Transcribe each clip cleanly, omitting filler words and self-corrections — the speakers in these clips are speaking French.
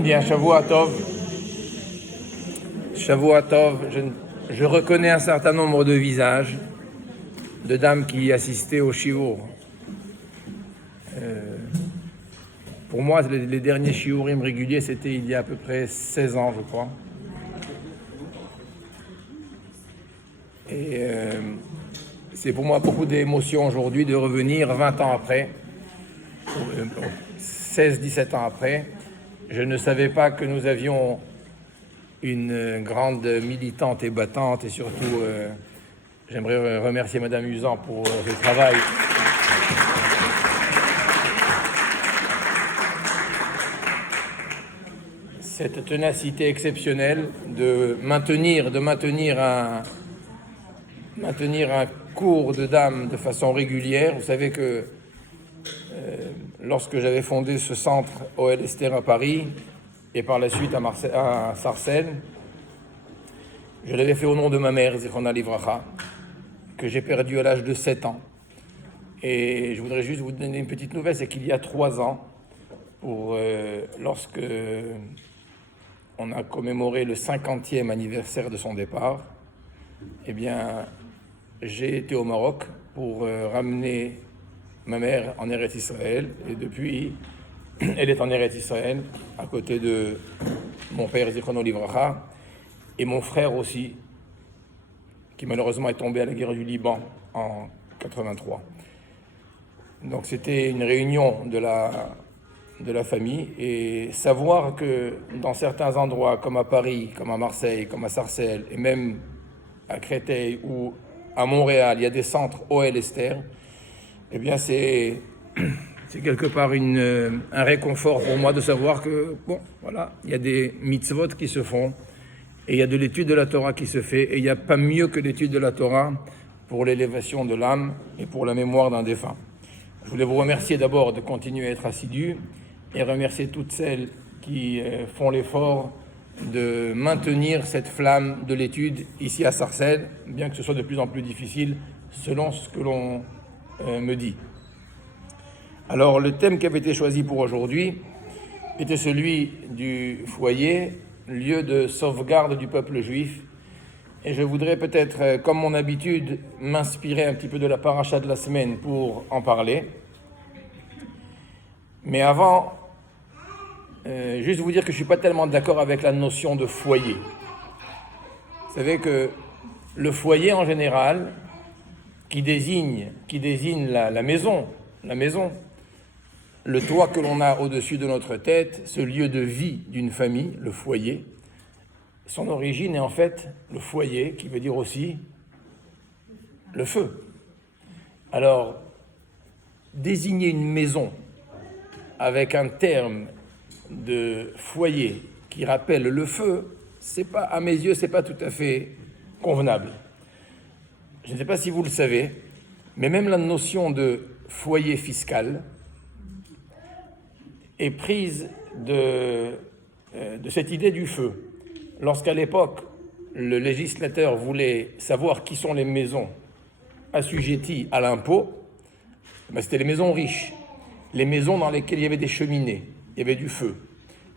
Bien, Shavua Tov. Shavua Tov, je reconnais un certain nombre de visages de dames qui assistaient au shiur. Pour moi, les derniers shiurim réguliers, c'était il y a à peu près 16 ans, je crois. Et c'est pour moi beaucoup d'émotion aujourd'hui de revenir 20 ans après, 16-17 ans après. Je ne savais pas que nous avions une grande militante et battante, et surtout, j'aimerais remercier Madame Usan pour ce travail. Cette ténacité exceptionnelle de maintenir un cours de dames de façon régulière. Vous savez que lorsque j'avais fondé ce centre OL Esther à Paris et par la suite à Sarcelles, je l'avais fait au nom de ma mère, Zichronah Livracha, que j'ai perdue à l'âge de 7 ans. Et je voudrais juste vous donner une petite nouvelle, c'est qu'il y a 3 ans, lorsque on a commémoré le 50e anniversaire de son départ, eh bien, j'ai été au Maroc pour ramener ma mère en Eretz Israël, et depuis, elle est en Eretz Israël, à côté de mon père Zichrono Livracha, et mon frère aussi, qui malheureusement est tombé à la guerre du Liban en 83. Donc c'était une réunion de la famille, et savoir que dans certains endroits, comme à Paris, comme à Marseille, comme à Sarcelles, et même à Créteil ou à Montréal, il y a des centres OL Esther, eh bien c'est quelque part un réconfort pour moi de savoir que, bon, voilà, il y a des mitzvot qui se font, et il y a de l'étude de la Torah qui se fait, et il n'y a pas mieux que l'étude de la Torah pour l'élévation de l'âme et pour la mémoire d'un défunt. Je voulais vous remercier d'abord de continuer à être assidus, et remercier toutes celles qui font l'effort de maintenir cette flamme de l'étude ici à Sarcelles, bien que ce soit de plus en plus difficile selon ce que l'on me dit. Alors le thème qui avait été choisi pour aujourd'hui était celui du foyer, lieu de sauvegarde du peuple juif. Et je voudrais peut-être, comme mon habitude, m'inspirer un petit peu de la paracha de la semaine pour en parler. Mais avant, juste vous dire que je ne suis pas tellement d'accord avec la notion de foyer. Vous savez que le foyer en général, qui désigne la maison, le toit que l'on a au-dessus de notre tête, ce lieu de vie d'une famille, le foyer, son origine est en fait le foyer, qui veut dire aussi le feu. Alors, désigner une maison avec un terme de foyer qui rappelle le feu, c'est pas, à mes yeux, c'est pas tout à fait convenable. Je ne sais pas si vous le savez, mais même la notion de foyer fiscal est prise de cette idée du feu. Lorsqu'à l'époque, le législateur voulait savoir qui sont les maisons assujetties à l'impôt, c'était les maisons riches, les maisons dans lesquelles il y avait des cheminées, il y avait du feu,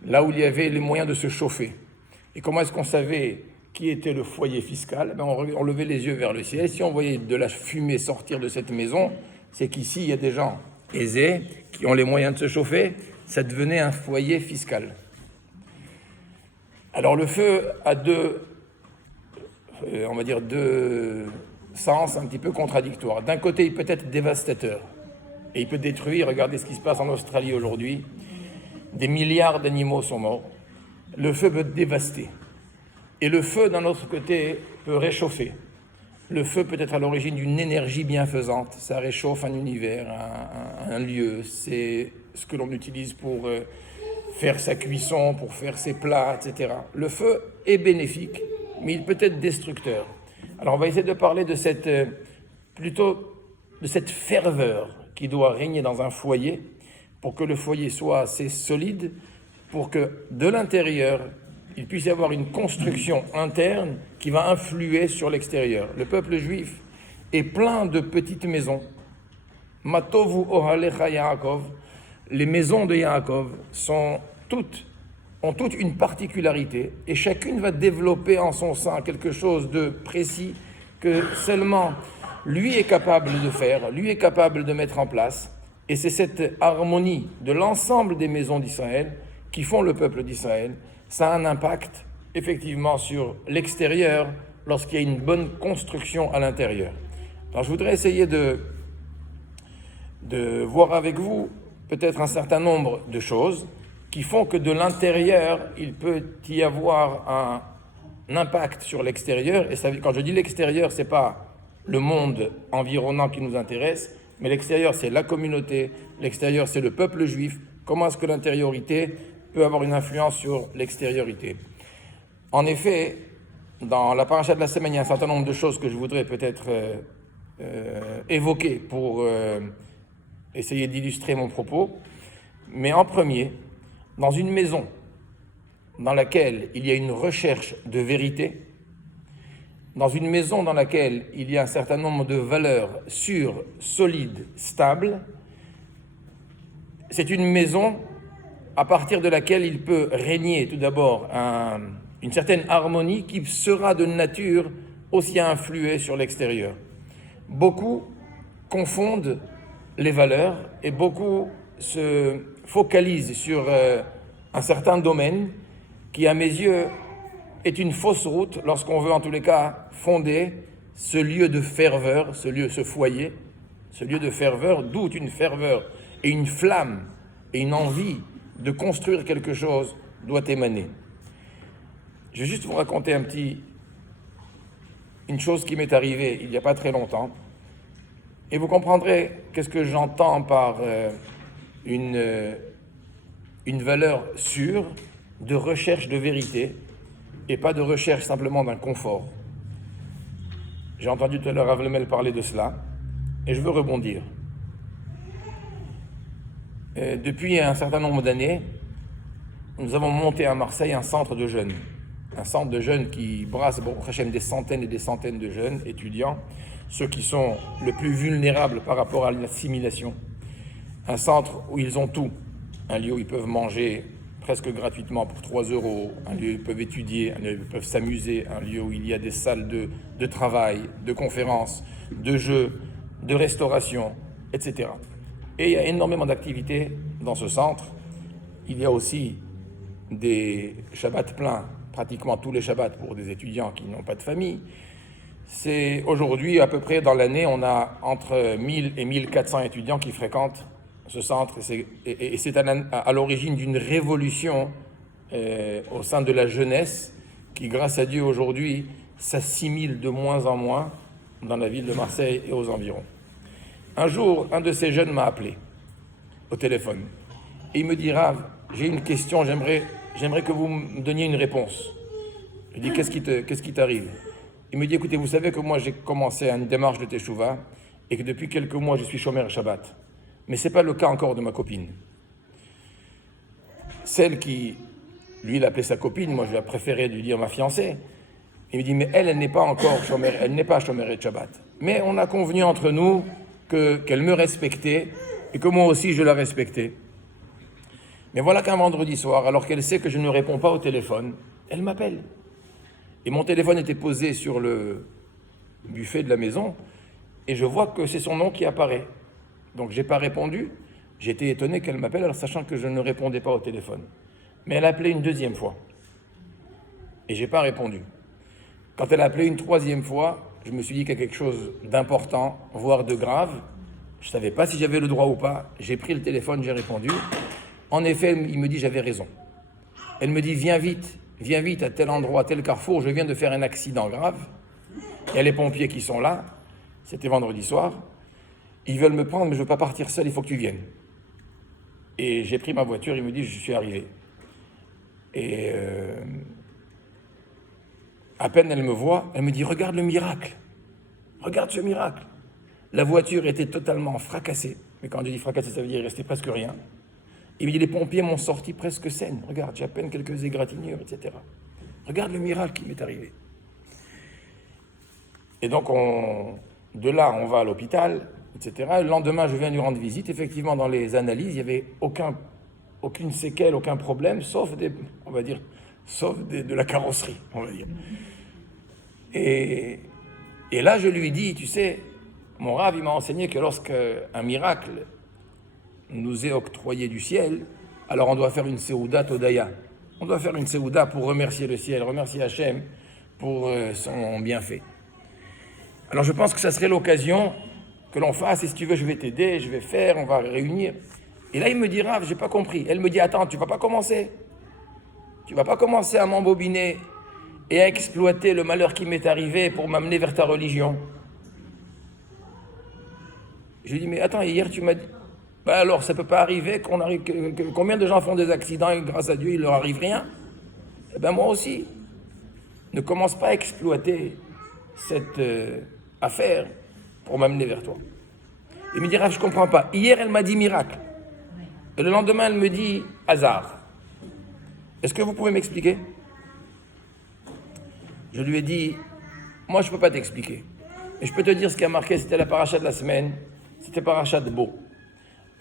là où il y avait les moyens de se chauffer. Et comment est-ce qu'on savait qui était le foyer fiscal? On levait les yeux vers le ciel. Si on voyait de la fumée sortir de cette maison, c'est qu'ici, il y a des gens aisés qui ont les moyens de se chauffer. Ça devenait un foyer fiscal. Alors le feu a deux sens un petit peu contradictoires. D'un côté, il peut être dévastateur. Et il peut détruire, regardez ce qui se passe en Australie aujourd'hui. Des milliards d'animaux sont morts. Le feu peut dévaster. Et le feu, d'un autre côté, peut réchauffer. Le feu peut être à l'origine d'une énergie bienfaisante. Ça réchauffe un univers, un lieu. C'est ce que l'on utilise pour faire sa cuisson, pour faire ses plats, etc. Le feu est bénéfique, mais il peut être destructeur. Alors on va essayer de parler de cette ferveur qui doit régner dans un foyer, pour que le foyer soit assez solide, pour que de l'intérieur, il puisse y avoir une construction interne qui va influer sur l'extérieur. Le peuple juif est plein de petites maisons. Matovu ohalecha Yaakov, les maisons de Yaakov sont toutes ont toutes une particularité et chacune va développer en son sein quelque chose de précis que seulement lui est capable de faire, lui est capable de mettre en place. Et c'est cette harmonie de l'ensemble des maisons d'Israël qui font le peuple d'Israël. Ça a un impact effectivement sur l'extérieur lorsqu'il y a une bonne construction à l'intérieur. Alors je voudrais essayer de voir avec vous peut-être un certain nombre de choses qui font que de l'intérieur, il peut y avoir un impact sur l'extérieur. Et ça, quand je dis l'extérieur, ce n'est pas le monde environnant qui nous intéresse, mais l'extérieur, c'est la communauté, l'extérieur, c'est le peuple juif. Comment est-ce que l'intériorité peut avoir une influence sur l'extériorité? En effet, dans la paracha de la semaine, il y a un certain nombre de choses que je voudrais peut-être évoquer pour essayer d'illustrer mon propos. Mais en premier, dans une maison dans laquelle il y a une recherche de vérité, dans une maison dans laquelle il y a un certain nombre de valeurs sûres, solides, stables, c'est une maison à partir de laquelle il peut régner tout d'abord une certaine harmonie qui sera de nature aussi à influer sur l'extérieur. Beaucoup confondent les valeurs et beaucoup se focalisent sur un certain domaine qui, à mes yeux, est une fausse route lorsqu'on veut en tous les cas fonder ce lieu de ferveur, ce foyer, ce lieu de ferveur, d'où une ferveur et une flamme et une envie de construire quelque chose doit émaner. Je vais juste vous raconter une chose qui m'est arrivée il n'y a pas très longtemps, et vous comprendrez qu'est-ce que j'entends par une valeur sûre de recherche de vérité et pas de recherche simplement d'un confort. J'ai entendu tout à l'heure Rav Lemel parler de cela et je veux rebondir. Depuis un certain nombre d'années, nous avons monté à Marseille un centre de jeunes. Un centre de jeunes qui brasse des centaines et des centaines de jeunes étudiants, ceux qui sont le plus vulnérables par rapport à l'assimilation. Un centre où ils ont tout. Un lieu où ils peuvent manger presque gratuitement pour 3 €, un lieu où ils peuvent étudier, un lieu où ils peuvent s'amuser, un lieu où il y a des salles de travail, de conférences, de jeux, de restauration, etc. Et il y a énormément d'activités dans ce centre. Il y a aussi des Shabbats pleins, pratiquement tous les Shabbats pour des étudiants qui n'ont pas de famille. C'est aujourd'hui, à peu près dans l'année, on a entre 1000 et 1400 étudiants qui fréquentent ce centre. Et c'est à l'origine d'une révolution au sein de la jeunesse qui, grâce à Dieu, aujourd'hui, s'assimile de moins en moins dans la ville de Marseille et aux environs. Un jour, un de ces jeunes m'a appelé au téléphone. Et il me dit, Rav, j'ai une question, j'aimerais que vous me donniez une réponse. Je dis, qu'est-ce qui t'arrive? Il me dit, écoutez, vous savez que moi j'ai commencé une démarche de Teshuvah et que depuis quelques mois je suis chômeur Shabbat. Mais ce n'est pas le cas encore de ma copine. Celle qui, lui, il appelait sa copine, moi je lui ai préféré lui dire ma fiancée. Il me dit, mais elle n'est pas encore chômeur, elle n'est pas chômeur de Shabbat. Mais on a convenu entre nous qu'elle me respectait et que moi aussi je la respectais. Mais voilà qu'un vendredi soir, alors qu'elle sait que je ne réponds pas au téléphone, elle m'appelle. Et mon téléphone était posé sur le buffet de la maison et je vois que c'est son nom qui apparaît. Donc je n'ai pas répondu. J'étais étonné qu'elle m'appelle, alors sachant que je ne répondais pas au téléphone. Mais elle a appelé une deuxième fois et je n'ai pas répondu. Quand elle a appelé une troisième fois, je me suis dit qu'il y a quelque chose d'important, voire de grave. Je ne savais pas si j'avais le droit ou pas. J'ai pris le téléphone, j'ai répondu. En effet, il me dit j'avais raison. Elle me dit viens vite à tel endroit, à tel carrefour, je viens de faire un accident grave. Il y a les pompiers qui sont là, c'était vendredi soir. Ils veulent me prendre, mais je ne veux pas partir seul, il faut que tu viennes. Et j'ai pris ma voiture, il me dit je suis arrivé. Et à peine elle me voit, elle me dit regarde le miracle, regarde ce miracle. La voiture était totalement fracassée, mais quand je dis fracassée, ça veut dire il restait presque rien. Il me dit, les pompiers m'ont sorti presque saine. Regarde, j'ai à peine quelques égratignures, etc. Regarde le miracle qui m'est arrivé. Et donc, de là, on va à l'hôpital, etc. Le lendemain, je viens lui rendre visite. Effectivement, dans les analyses, il n'y avait aucune séquelle, aucun problème, sauf va dire, sauf de la carrosserie, on va dire. Et là, je lui dis, tu sais, mon Rav, il m'a enseigné que lorsqu'un miracle nous est octroyé du ciel, alors on doit faire une Seouda Todaya. On doit faire une Seouda pour remercier le ciel, remercier Hachem pour son bienfait. Alors je pense que ça serait l'occasion que l'on fasse, et si tu veux, je vais t'aider, je vais faire, on va réunir. Et là, il me dira, j'ai pas compris. Elle me dit, attends, tu vas pas commencer. Tu vas pas commencer à m'embobiner et à exploiter le malheur qui m'est arrivé pour m'amener vers ta religion. Je lui dis, mais attends, hier tu m'as dit, bah alors ça peut pas arriver combien de gens font des accidents et grâce à Dieu il leur arrive rien? Eh ben moi aussi. Ne commence pas à exploiter cette affaire pour m'amener vers toi. Il me dira, je comprends pas. Hier elle m'a dit miracle. Et le lendemain elle me dit hasard. Est-ce que vous pouvez m'expliquer? Je lui ai dit, moi je peux pas t'expliquer. Mais je peux te dire ce qui a marqué, c'était la paracha de la semaine, c'était paracha de Beau.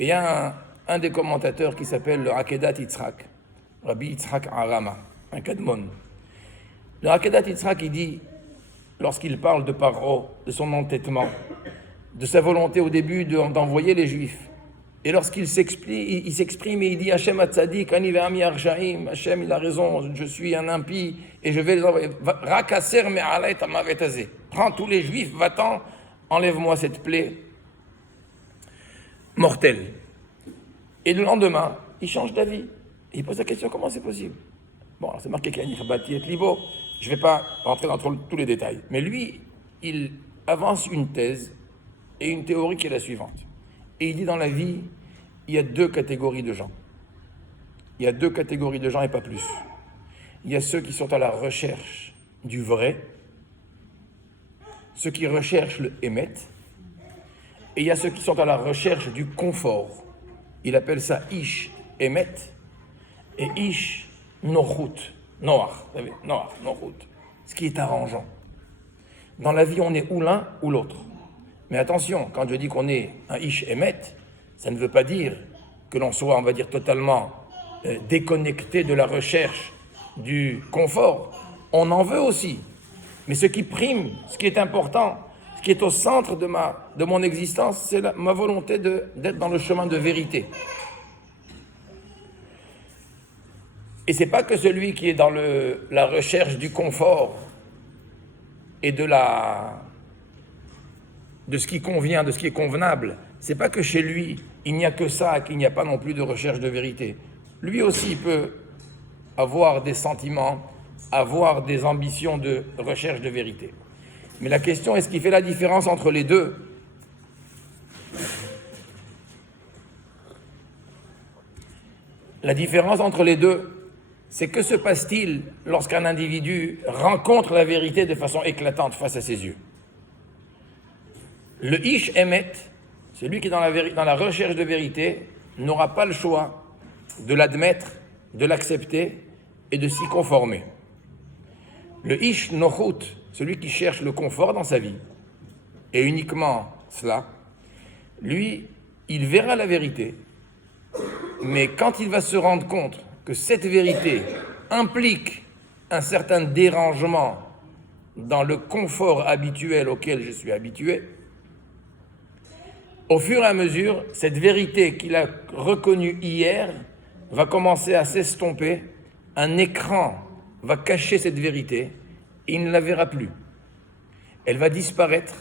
Et il y a un des commentateurs qui s'appelle le Akedat Yitzhak, Rabbi Yitzhak Arama, un Kadmon. Le Akedat Yitzhak, il dit, lorsqu'il parle de Paro, de son entêtement, de sa volonté au début d'envoyer les Juifs, et lorsqu'il s'exprime et il dit Hachem Hatzadik, Ani ve'ami Arshaim, Hachem il a raison, je suis un impie et je vais les envoyer. Rakaser me'alay tamavet hazeh. Prends tous les Juifs, va-t'en, enlève-moi cette plaie mortelle. Et le lendemain, il change d'avis. Et il pose la question, comment c'est possible? Bon, alors c'est marqué qu'il y a une Bati et Libo. Je ne vais pas rentrer dans tous les détails. Mais lui, il avance une thèse et une théorie qui est la suivante. Et il dit dans la vie, il y a deux catégories de gens. Il y a deux catégories de gens et pas plus. Il y a ceux qui sont à la recherche du vrai, ceux qui recherchent le émet, et il y a ceux qui sont à la recherche du confort. Il appelle ça Ish émet et Ish nochut, noach, vous savez, noach, nochut, ce qui est arrangeant. Dans la vie, on est ou l'un ou l'autre. Mais attention, quand je dis qu'on est un Ish émet, ça ne veut pas dire que l'on soit, on va dire, totalement déconnecté de la recherche du confort. On en veut aussi. Mais ce qui prime, ce qui est important, ce qui est au centre de mon existence, c'est ma volonté d'être dans le chemin de vérité. Et ce n'est pas que celui qui est dans la recherche du confort et de ce qui convient, de ce qui est convenable. C'est pas que chez lui, il n'y a que ça, qu'il n'y a pas non plus de recherche de vérité. Lui aussi il peut avoir des sentiments, avoir des ambitions de recherche de vérité. Mais la question est ce qui fait la différence entre les deux. La différence entre les deux, c'est que se passe-t-il lorsqu'un individu rencontre la vérité de façon éclatante face à ses yeux? Le Ish Emet, celui qui est dans la recherche de vérité, n'aura pas le choix de l'admettre, de l'accepter et de s'y conformer. Le Ish Nochut, celui qui cherche le confort dans sa vie, et uniquement cela, lui, il verra la vérité, mais quand il va se rendre compte que cette vérité implique un certain dérangement dans le confort habituel auquel je suis habitué, au fur et à mesure, cette vérité qu'il a reconnue hier va commencer à s'estomper, un écran va cacher cette vérité et il ne la verra plus. Elle va disparaître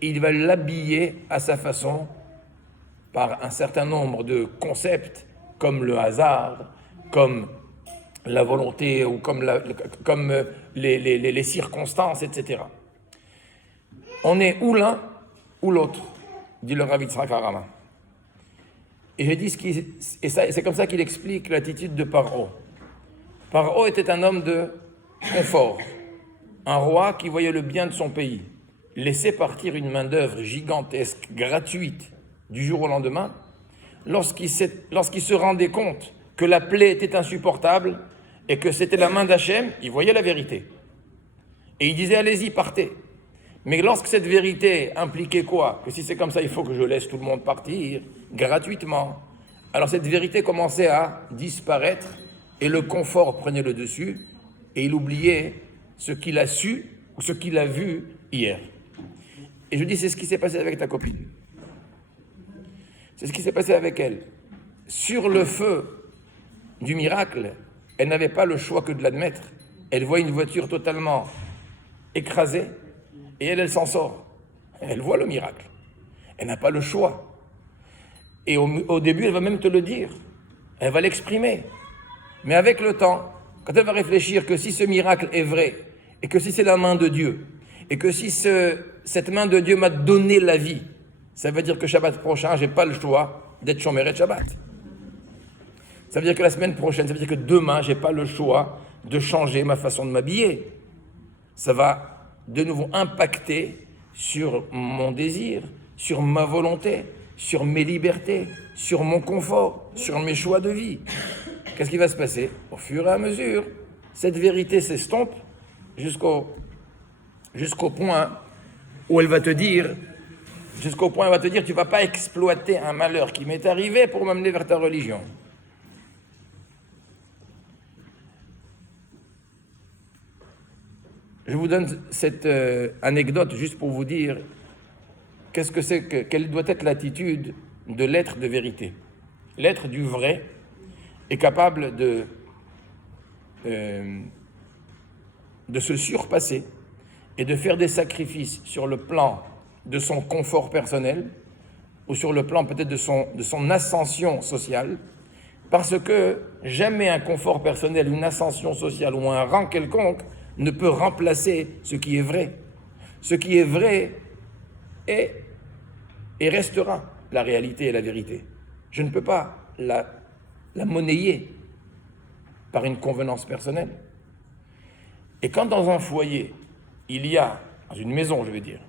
et il va l'habiller à sa façon par un certain nombre de concepts comme le hasard, comme la volonté ou comme les circonstances, etc. On est ou l'un ou l'autre, dit le Rav Yitzhak Arama. Et je dis c'est comme ça qu'il explique l'attitude de Paro. Paro était un homme de confort, un roi qui voyait le bien de son pays, laisser partir une main-d'œuvre gigantesque, gratuite, du jour au lendemain, lorsqu'il se rendait compte que la plaie était insupportable et que c'était la main d'Hachem, il voyait la vérité. Et il disait, allez-y, partez. Mais lorsque cette vérité impliquait quoi? Que si c'est comme ça, il faut que je laisse tout le monde partir, gratuitement. Alors cette vérité commençait à disparaître et le confort prenait le dessus, et il oubliait ce qu'il a su ou ce qu'il a vu hier. Et je dis, c'est ce qui s'est passé avec ta copine. C'est ce qui s'est passé avec elle. Sur le feu du miracle, elle n'avait pas le choix que de l'admettre. Elle voit une voiture totalement écrasée, et elle s'en sort. Elle voit le miracle. Elle n'a pas le choix. Et au début, elle va même te le dire. Elle va l'exprimer. Mais avec le temps, quand elle va réfléchir que si ce miracle est vrai, et que si c'est la main de Dieu, et que si cette main de Dieu m'a donné la vie, ça veut dire que Shabbat prochain, je n'ai pas le choix d'être Shomeret Shabbat. Ça veut dire que la semaine prochaine, ça veut dire que demain, je n'ai pas le choix de changer ma façon de m'habiller. Ça va de nouveau impacter sur mon désir, sur ma volonté, sur mes libertés, sur mon confort, sur mes choix de vie. Qu'est-ce qui va se passer? Au fur et à mesure, cette vérité s'estompe jusqu'au point où elle va te dire, tu ne vas pas exploiter un malheur qui m'est arrivé pour m'amener vers ta religion. Je vous donne cette anecdote juste pour vous dire quelle doit être l'attitude de l'être de vérité. L'être du vrai est capable de se surpasser et de faire des sacrifices sur le plan de son confort personnel ou sur le plan peut-être de son ascension sociale, parce que jamais un confort personnel, une ascension sociale ou un rang quelconque ne peut remplacer ce qui est vrai. Ce qui est vrai est et restera la réalité et la vérité. Je ne peux pas la monnayer par une convenance personnelle. Et quand dans un foyer, dans une maison je veux dire,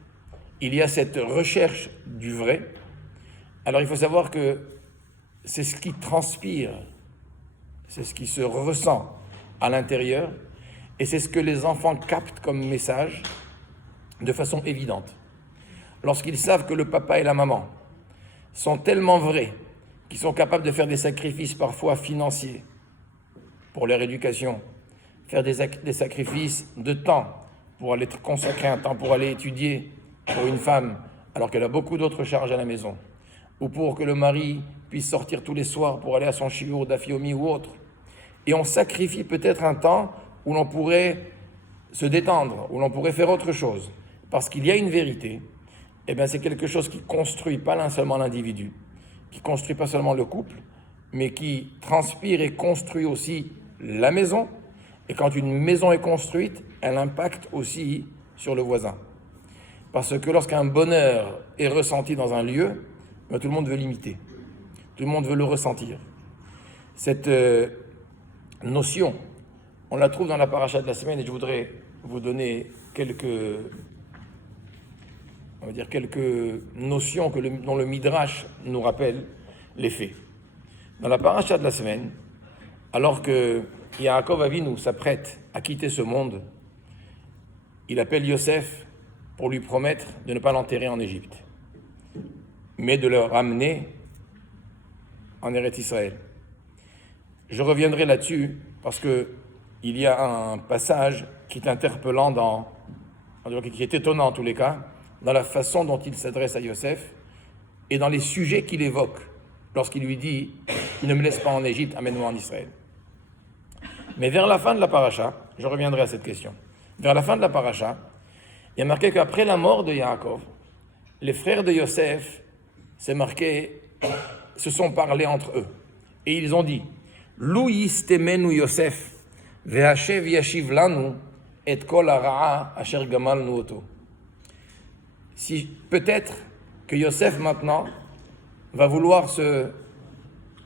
il y a cette recherche du vrai, alors il faut savoir que c'est ce qui transpire, c'est ce qui se ressent à l'intérieur, et c'est ce que les enfants captent comme message de façon évidente. Lorsqu'ils savent que le papa et la maman sont tellement vrais qu'ils sont capables de faire des sacrifices parfois financiers pour leur éducation, faire des sacrifices de temps pour aller consacrer un temps pour aller étudier pour une femme alors qu'elle a beaucoup d'autres charges à la maison, ou pour que le mari puisse sortir tous les soirs pour aller à son shiur, dafyomi ou autre. Et on sacrifie peut-être un temps où l'on pourrait se détendre, où l'on pourrait faire autre chose. Parce qu'il y a une vérité, et bien c'est quelque chose qui construit pas seulement l'individu, qui construit pas seulement le couple, mais qui transpire et construit aussi la maison. Et quand une maison est construite, elle impacte aussi sur le voisin. Parce que lorsqu'un bonheur est ressenti dans un lieu, tout le monde veut l'imiter. Tout le monde veut le ressentir. Cette notion, on la trouve dans la paracha de la semaine, et je voudrais vous donner quelques notions dont le Midrash nous rappelle les faits. Dans la paracha de la semaine, alors que Yaakov Avinu s'apprête à quitter ce monde, il appelle Yosef pour lui promettre de ne pas l'enterrer en Égypte, mais de le ramener en Eretz Israël. Je reviendrai là-dessus parce qu'il y a un passage qui est interpellant, qui est étonnant en tous les cas, dans la façon dont il s'adresse à Yosef et dans les sujets qu'il évoque lorsqu'il lui dit « Ne me laisse pas en Égypte, amène-moi en Israël ». Mais vers la fin de la paracha, je reviendrai à cette question, vers la fin de la paracha, il y a marqué qu'après la mort de Yaakov, les frères de Yosef, c'est marqué, se sont parlé entre eux. Et ils ont dit, Lou yistemenu Yosef, ve'ashev yashiv lanu, et kol hara'a asher gamalnu oto. Si peut-être que Yosef maintenant va vouloir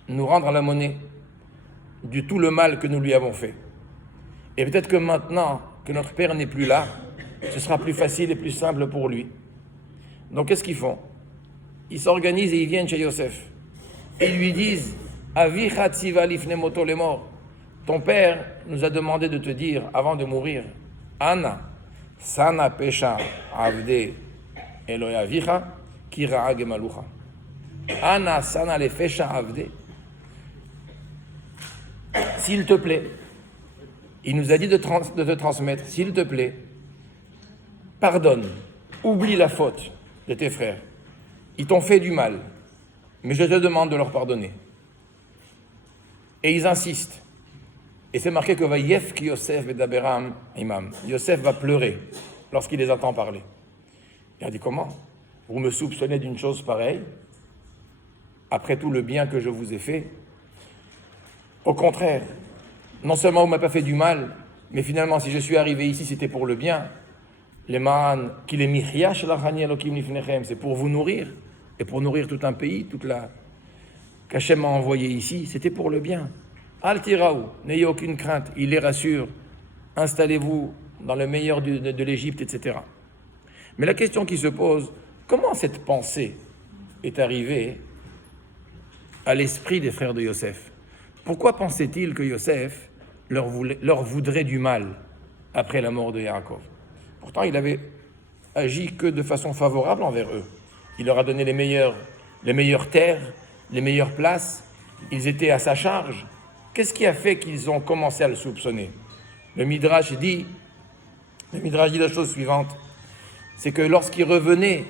nous rendre à la monnaie du tout le mal que nous lui avons fait. Et peut-être que maintenant que notre père n'est plus là, ce sera plus facile et plus simple pour lui. Donc qu'est-ce qu'ils font? Ils s'organisent et ils viennent chez Yosef. Et ils lui disent, Avicha tziva lifnei moto lemor. Ton père nous a demandé de te dire, avant de mourir, Anna, sana pesha avde Eloi avicha, ki ra'a gemalucha. Anna sana le pesha avde. s'il te plaît, il nous a dit de te transmettre, s'il te plaît, pardonne, oublie la faute de tes frères. Ils t'ont fait du mal, mais je te demande de leur pardonner. Et ils insistent. Et c'est marqué que Vayef ki Yosef bedaberam imam. Yosef va pleurer lorsqu'il les entend parler. Il a dit, comment? Vous me soupçonnez d'une chose pareille, après tout le bien que je vous ai fait? Au contraire, non seulement vous ne m'avez pas fait du mal, mais finalement, si je suis arrivé ici, c'était pour le bien. Les man, qu'il est michyash lachani elokim lifnechem, c'est pour vous nourrir, et pour nourrir tout un pays, toute la qu'Hachem m'a envoyé ici, c'était pour le bien. Al tiraou, n'ayez aucune crainte, il les rassure, installez-vous dans le meilleur de l'Égypte, etc. Mais la question qui se pose, comment cette pensée est arrivée à l'esprit des frères de Yosef? Pourquoi pensait-il que Yosef leur voudrait du mal après la mort de Yaakov? Pourtant, il avait agi que de façon favorable envers eux. Il leur a donné les meilleures terres, les meilleures places. Ils étaient à sa charge. Qu'est-ce qui a fait qu'ils ont commencé à le soupçonner? Le Midrash dit la chose suivante, c'est que lorsqu'ils revenaient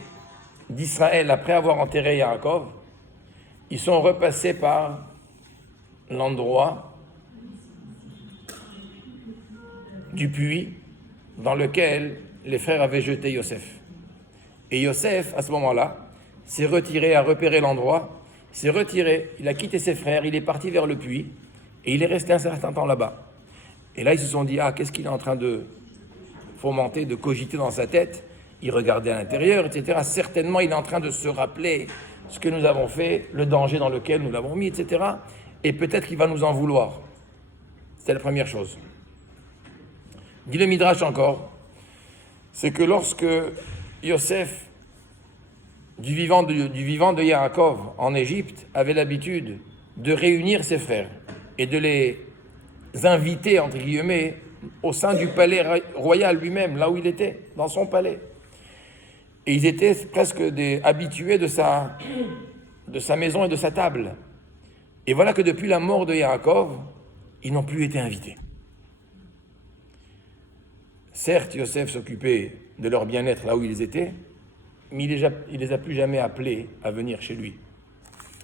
d'Israël après avoir enterré Yaakov, ils sont repassés par l'endroit du puits dans lequel les frères avaient jeté Yosef. Et Yosef, à ce moment-là, s'est retiré, a repéré l'endroit, s'est retiré, il a quitté ses frères, il est parti vers le puits, et il est resté un certain temps là-bas. Et là, ils se sont dit, qu'est-ce qu'il est en train de fomenter, de cogiter dans sa tête? Il regardait à l'intérieur, etc. Certainement, il est en train de se rappeler ce que nous avons fait, le danger dans lequel nous l'avons mis, etc. Et peut-être qu'il va nous en vouloir. C'était la première chose. Dit le Midrash encore, c'est que lorsque Yosef, du vivant de Yaakov en Égypte, avait l'habitude de réunir ses frères et de les inviter, entre guillemets, au sein du palais royal lui-même, là où il était, dans son palais. Et ils étaient presque habitués de sa maison et de sa table. Et voilà que depuis la mort de Yaakov, ils n'ont plus été invités. Certes, Yosef s'occupait de leur bien-être là où ils étaient, mais il les a plus jamais appelés à venir chez lui.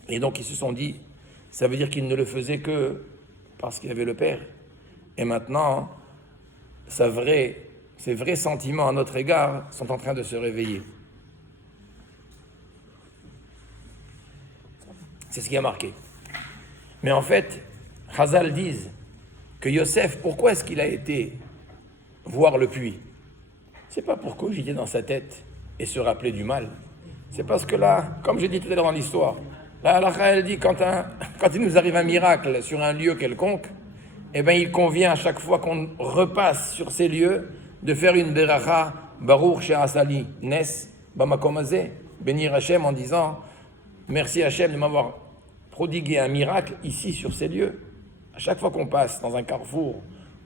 Et donc ils se sont dit, ça veut dire qu'il ne le faisait que parce qu'il y avait le Père. Et maintenant, ces vrais sentiments à notre égard sont en train de se réveiller. C'est ce qui a marqué. Mais en fait, Chazal disent que Yosef, pourquoi est-ce qu'il a été voir le puits? C'est pas pour cogiter dans sa tête et se rappeler du mal. C'est parce que là, comme j'ai dit tout à l'heure dans l'histoire, la halakha, elle dit quand il nous arrive un miracle sur un lieu quelconque, eh bien il convient à chaque fois qu'on repasse sur ces lieux de faire une beracha baruch she'asali nes bamakom hazeh, bénir Hachem en disant merci Hachem de m'avoir prodigué un miracle ici sur ces lieux. À chaque fois qu'on passe dans un carrefour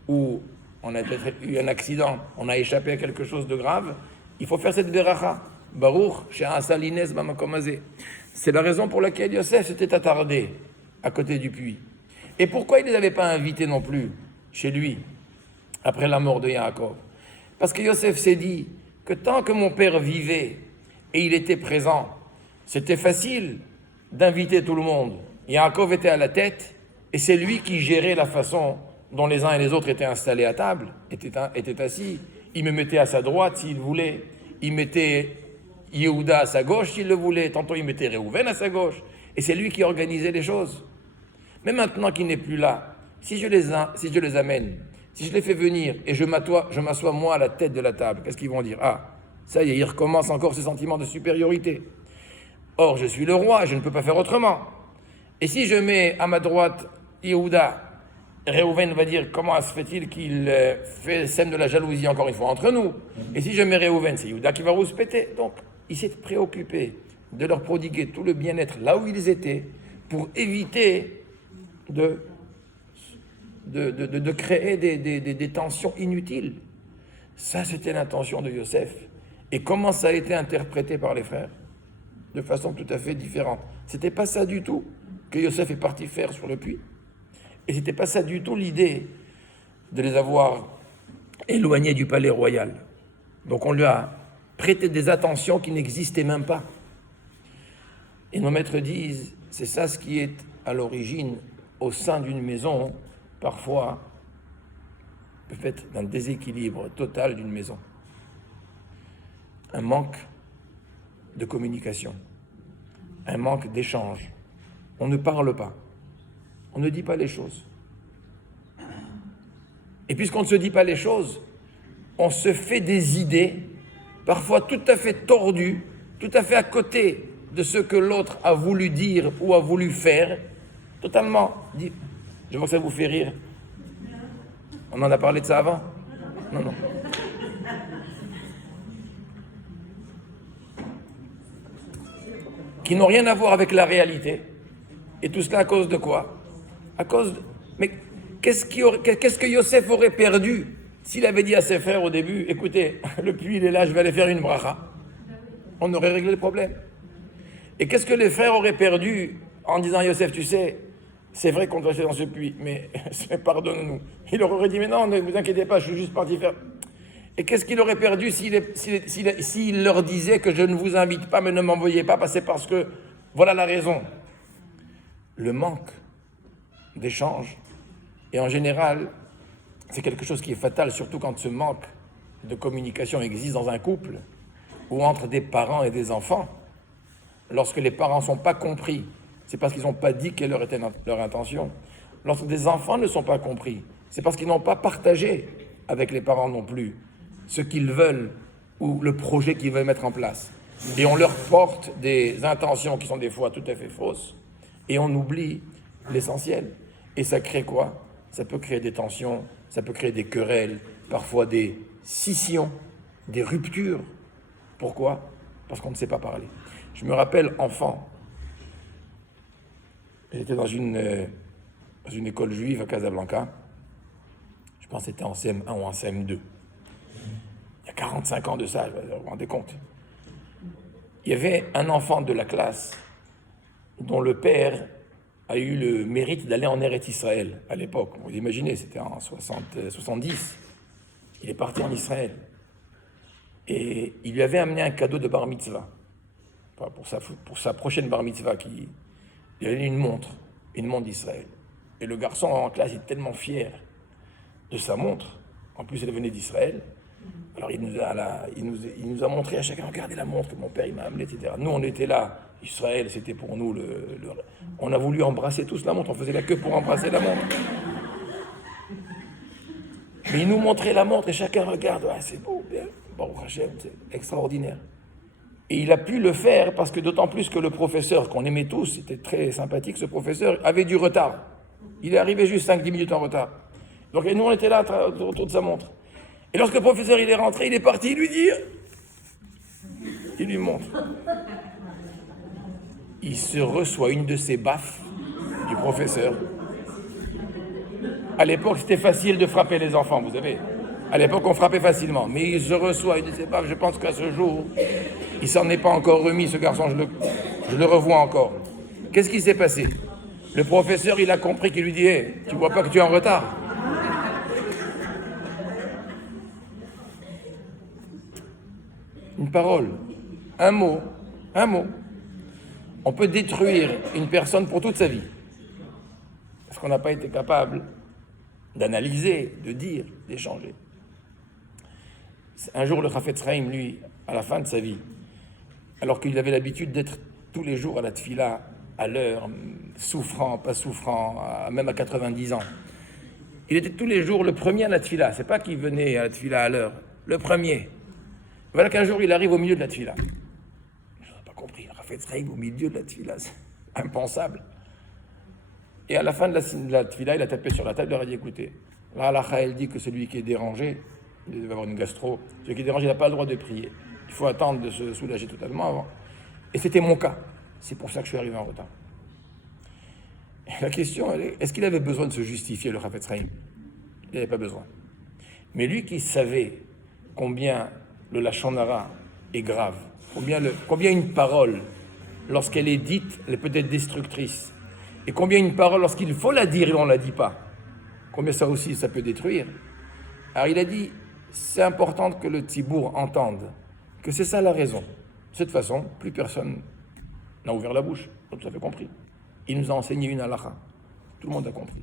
où on a peut-être eu un accident, on a échappé à quelque chose de grave, il faut faire cette beracha baruch she'asali nes bamakom hazeh. C'est la raison pour laquelle Yosef s'était attardé à côté du puits. Et pourquoi il ne les avait pas invités non plus chez lui après la mort de Yaakov? Parce que Yosef s'est dit que tant que mon père vivait et il était présent, c'était facile d'inviter tout le monde. Yaakov était à la tête et c'est lui qui gérait la façon dont les uns et les autres étaient installés à table, étaient assis. Il me mettait à sa droite s'il voulait, il mettait Yehuda à sa gauche s'il le voulait, tantôt il mettait Réhouven à sa gauche, et c'est lui qui organisait les choses. Mais maintenant qu'il n'est plus là, si je les amène, si je les fais venir et je m'assois moi à la tête de la table, qu'est-ce qu'ils vont dire? Ça y est, il recommence encore ce sentiment de supériorité. Or, je suis le roi, je ne peux pas faire autrement. Et si je mets à ma droite Yehuda, Réhouven va dire comment se fait-il qu'il sème de la jalousie encore une fois entre nous. Et si je mets Réhouven, c'est Yehuda qui va rouspéter. Donc, il s'est préoccupé de leur prodiguer tout le bien-être là où ils étaient pour éviter de créer des tensions inutiles. Ça, c'était l'intention de Yosef. Et comment ça a été interprété par les frères? De façon tout à fait différente. C'était pas ça du tout que Yosef est parti faire sur le puits. Et c'était pas ça du tout l'idée de les avoir éloignés du palais royal. Donc on lui a prêté des attentions qui n'existaient même pas. Et nos maîtres disent, c'est ça ce qui est à l'origine, au sein d'une maison, parfois, le fait d'un déséquilibre total d'une maison. Un manque de communication, un manque d'échange. On ne parle pas, on ne dit pas les choses. Et puisqu'on ne se dit pas les choses, on se fait des idées, parfois tout à fait tordues, tout à fait à côté de ce que l'autre a voulu dire ou a voulu faire, totalement. Je vois que ça vous fait rire. On en a parlé de ça avant? Non. Qui n'ont rien à voir avec la réalité. Et tout cela à cause de quoi? Mais qu'est-ce que Yosef aurait perdu s'il avait dit à ses frères au début, écoutez, le puits il est là, je vais aller faire une bracha? On aurait réglé le problème. Et qu'est-ce que les frères auraient perdu en disant à Yosef, tu sais, c'est vrai qu'on doit aller dans ce puits, mais pardonne-nous. Il leur aurait dit, mais non, ne vous inquiétez pas, je suis juste parti faire... Et qu'est-ce qu'il aurait perdu s'il leur disait que je ne vous invite pas, mais ne m'envoyez pas, c'est parce que voilà la raison. Le manque d'échange, et en général, c'est quelque chose qui est fatal, surtout quand ce manque de communication existe dans un couple, ou entre des parents et des enfants. Lorsque les parents ne sont pas compris, c'est parce qu'ils n'ont pas dit quelle était leur intention. Lorsque des enfants ne sont pas compris, c'est parce qu'ils n'ont pas partagé avec les parents non plus ce qu'ils veulent ou le projet qu'ils veulent mettre en place. Et on leur porte des intentions qui sont des fois tout à fait fausses et on oublie l'essentiel. Et ça crée quoi? Ça peut créer des tensions, ça peut créer des querelles, parfois des scissions, des ruptures. Pourquoi? Parce qu'on ne sait pas parler. Je me rappelle, enfant, j'étais dans une école juive à Casablanca. Je pense que c'était en CM1 ou en CM2. Il y a 45 ans de ça, vous vous rendez compte. Il y avait un enfant de la classe dont le père a eu le mérite d'aller en Eretz Israël à l'époque. Vous imaginez, c'était en 70. Il est parti en Israël. Et il lui avait amené un cadeau de bar mitzvah. Pour sa prochaine bar mitzvah, il avait une montre d'Israël. Et le garçon en classe est tellement fier de sa montre, en plus elle venait d'Israël, alors il nous a montré à chacun, regardez la montre que mon père il m'a amenée, etc. Nous on était là, Israël c'était pour nous, on a voulu embrasser tous la montre, on faisait la queue pour embrasser la montre. Mais il nous montrait la montre et chacun regarde, ah, c'est beau, bien, bon, Hachem, c'est extraordinaire. Et il a pu le faire parce que d'autant plus que le professeur, qu'on aimait tous, c'était très sympathique, ce professeur, avait du retard. Il est arrivé juste 5-10 minutes en retard. Donc nous, on était là autour de sa montre. Et lorsque le professeur il est rentré, il est parti lui dire, il lui montre. Il se reçoit une de ces baffes du professeur. À l'époque, c'était facile de frapper les enfants, vous savez. À l'époque, on frappait facilement. Mais il se reçoit une de ces baffes. Je pense qu'à ce jour, il s'en est pas encore remis, ce garçon. Je le revois encore. Qu'est-ce qui s'est passé? Le professeur, il a compris qu'il lui dit, hey, tu vois pas que tu es en retard? Une parole, un mot. On peut détruire une personne pour toute sa vie. Parce qu'on n'a pas été capable d'analyser, de dire, d'échanger. Un jour, le Chafetz Chaim, lui, à la fin de sa vie, alors qu'il avait l'habitude d'être tous les jours à la tfila, à l'heure, souffrant, pas souffrant, même à 90 ans, il était tous les jours le premier à la tfila. C'est pas qu'il venait à la tfila à l'heure, le premier. Voilà qu'un jour, il arrive au milieu de la tfila. Je n'ai pas compris, le Chafetz Chaim au milieu de la tfila, c'est impensable. Et à la fin de la tfila, il a tapé sur la table, il leur a dit, écoutez, la halakha, elle dit que celui qui est dérangé, il devait avoir une gastro, celui qui est dérangé, il n'a pas le droit de prier. Il faut attendre de se soulager totalement avant. Et c'était mon cas. C'est pour ça que je suis arrivé en retard. Et la question, elle est, est-ce qu'il avait besoin de se justifier, le Chafetz Chaim? Il n'avait pas besoin. Mais lui qui savait combien le lachon hara est grave, combien une parole, lorsqu'elle est dite, elle peut être destructrice. Et combien une parole, lorsqu'il faut la dire, et on ne la dit pas, combien ça aussi, ça peut détruire. Alors il a dit, c'est important que le Tzibour entende que c'est ça la raison. De cette façon, plus personne n'a ouvert la bouche, on a tout à fait compris. Il nous a enseigné une halakha, tout le monde a compris.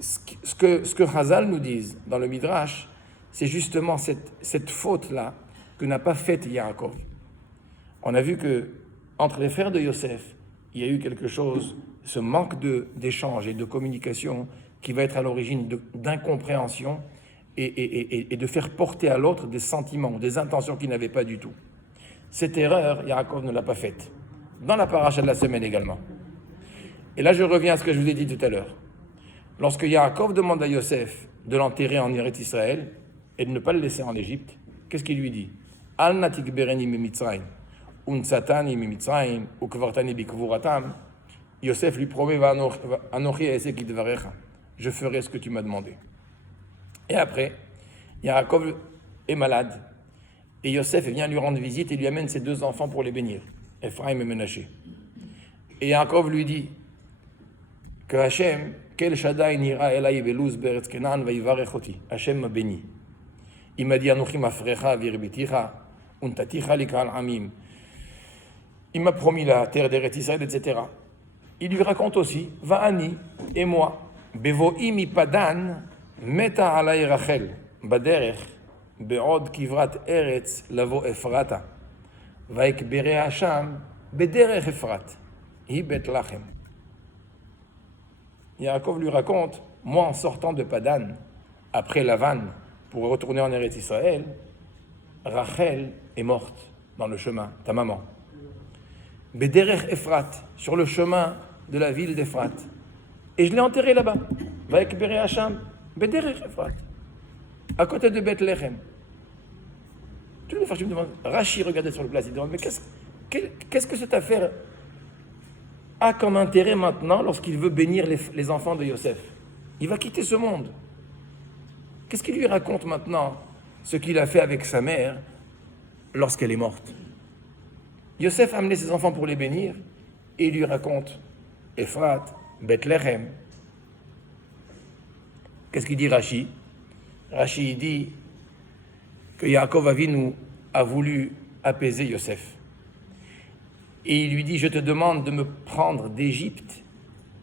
Ce que Chazal nous dit dans le Midrash, c'est justement cette faute-là que n'a pas faite Yaakov. On a vu que entre les frères de Yosef, il y a eu quelque chose, ce manque d'échange et de communication qui va être à l'origine d'incompréhension et de faire porter à l'autre des sentiments, des intentions qu'il n'avait pas du tout. Cette erreur, Yaakov ne l'a pas faite. Dans la paracha de la semaine également. Et là, je reviens à ce que je vous ai dit tout à l'heure. Lorsque Yaakov demande à Yosef de l'enterrer en Eretz Israël et de ne pas le laisser en Égypte, qu'est-ce qu'il lui dit? Al natik bereni mimitzrayim, unsatani mimitzrayim, ukvartani bikvuratam. Yosef lui promet, anochi esek idvarecha, je ferai ce que tu m'as demandé. Et après, Yaakov est malade. Et Yosef vient lui rendre visite et lui amène ses 2 enfants pour les bénir, Ephraim et Menaché. Et Yaakov lui dit que Hachem, Kel Shaddai nira elai beluz beretz Kenan vaivarech oti. Hachem m'a béni. Il m'a dit Anochi mafrecha virbiticha untaticha likal amim. Il m'a promis la terre d'Eretz Israël, etc. Il lui raconte aussi Va'ani et moi, bevo'i mi padan meta alai Rachel baderech be'od kivrat eretz lavo Efrata vaikbere Hasham bederech Efrat hi bet lachem. Yaakov lui raconte, moi en sortant de Padan, après Lavan, pour retourner en Eretz Israël, Rachel est morte dans le chemin, ta maman. Bederech Efrat, sur le chemin de la ville d'Efrat. Et je l'ai enterrée là-bas. Vaek Bere Hacham, Bederech Efrat, à côté de Bethléem. Toutes les fois, je me demande, Rachi regardait sur le place, il demande, mais qu'est-ce que cette affaire a comme intérêt maintenant lorsqu'il veut bénir les enfants de Yosef? Il va quitter ce monde. Qu'est-ce qu'il lui raconte maintenant, ce qu'il a fait avec sa mère lorsqu'elle est morte? Yosef a amené ses enfants pour les bénir et il lui raconte Ephrat, Bethléem. Qu'est-ce qu'il dit Rachi? Rachi dit que Yaakov Avinu a voulu apaiser Yosef. Et il lui dit, je te demande de me prendre d'Égypte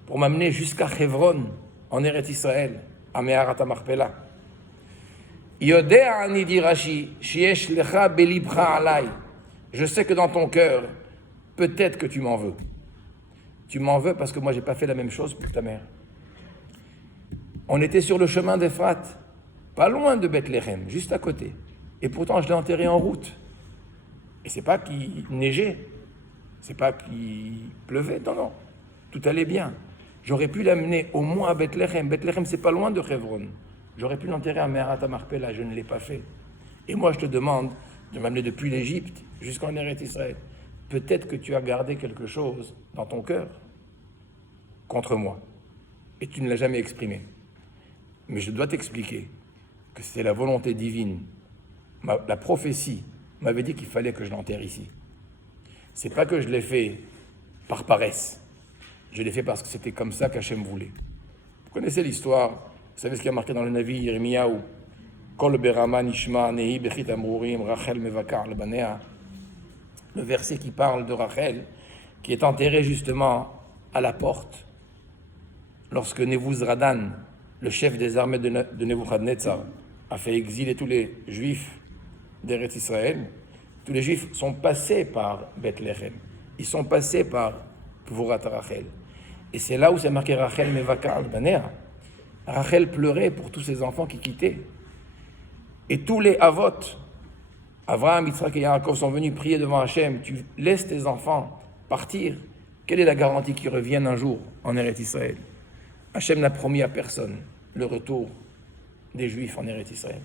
pour m'amener jusqu'à Hebron, en Eretz Israël, à Meharat HaMachpelah. Yodea ani dit Rashi, sheyesh lecha belibcha alai. Je sais que dans ton cœur, peut-être que tu m'en veux. Tu m'en veux parce que moi, je n'ai pas fait la même chose pour ta mère. On était sur le chemin d'Ephrat, pas loin de Bethléem, juste à côté. Et pourtant, je l'ai enterré en route. Et c'est pas qu'il neigeait. C'est pas qu'il pleuvait, non. Tout allait bien. J'aurais pu l'amener au moins à Bethléem. Bethléem, c'est pas loin de Hebron. J'aurais pu l'enterrer à Meharat HaMachpelah, je ne l'ai pas fait. Et moi, je te demande de m'amener depuis l'Égypte jusqu'en Eretz Israël. Peut-être que tu as gardé quelque chose dans ton cœur contre moi. Et tu ne l'as jamais exprimé. Mais je dois t'expliquer que c'est la volonté divine. La prophétie m'avait dit qu'il fallait que je l'enterre ici. C'est pas que je l'ai fait par paresse. Je l'ai fait parce que c'était comme ça qu'Hachem voulait. Vous connaissez l'histoire, vous savez ce qui a marqué dans le Navi Yirmiyahu, Kol berama nishma nehi bechit amrurim Rachel mevakar lebanea. Le verset qui parle de Rachel, qui est enterrée justement à la porte, lorsque Nebuzaradan, le chef des armées de Nebuchadnezzar, a fait exiler tous les Juifs d'Eretz Israël. Tous les Juifs sont passés par Bethléem. Ils sont passés par Kvurat Rachel. Et c'est là où c'est marqué Rachel Mevakar al-Banea. Rachel pleurait pour tous ses enfants qui quittaient. Et tous les Avot, Avraham, Yitzhak et Yaakov sont venus prier devant Hachem. Tu laisses tes enfants partir. Quelle est la garantie qu'ils reviennent un jour en Eretz Israël? Hachem n'a promis à personne le retour des Juifs en Eretz Israël.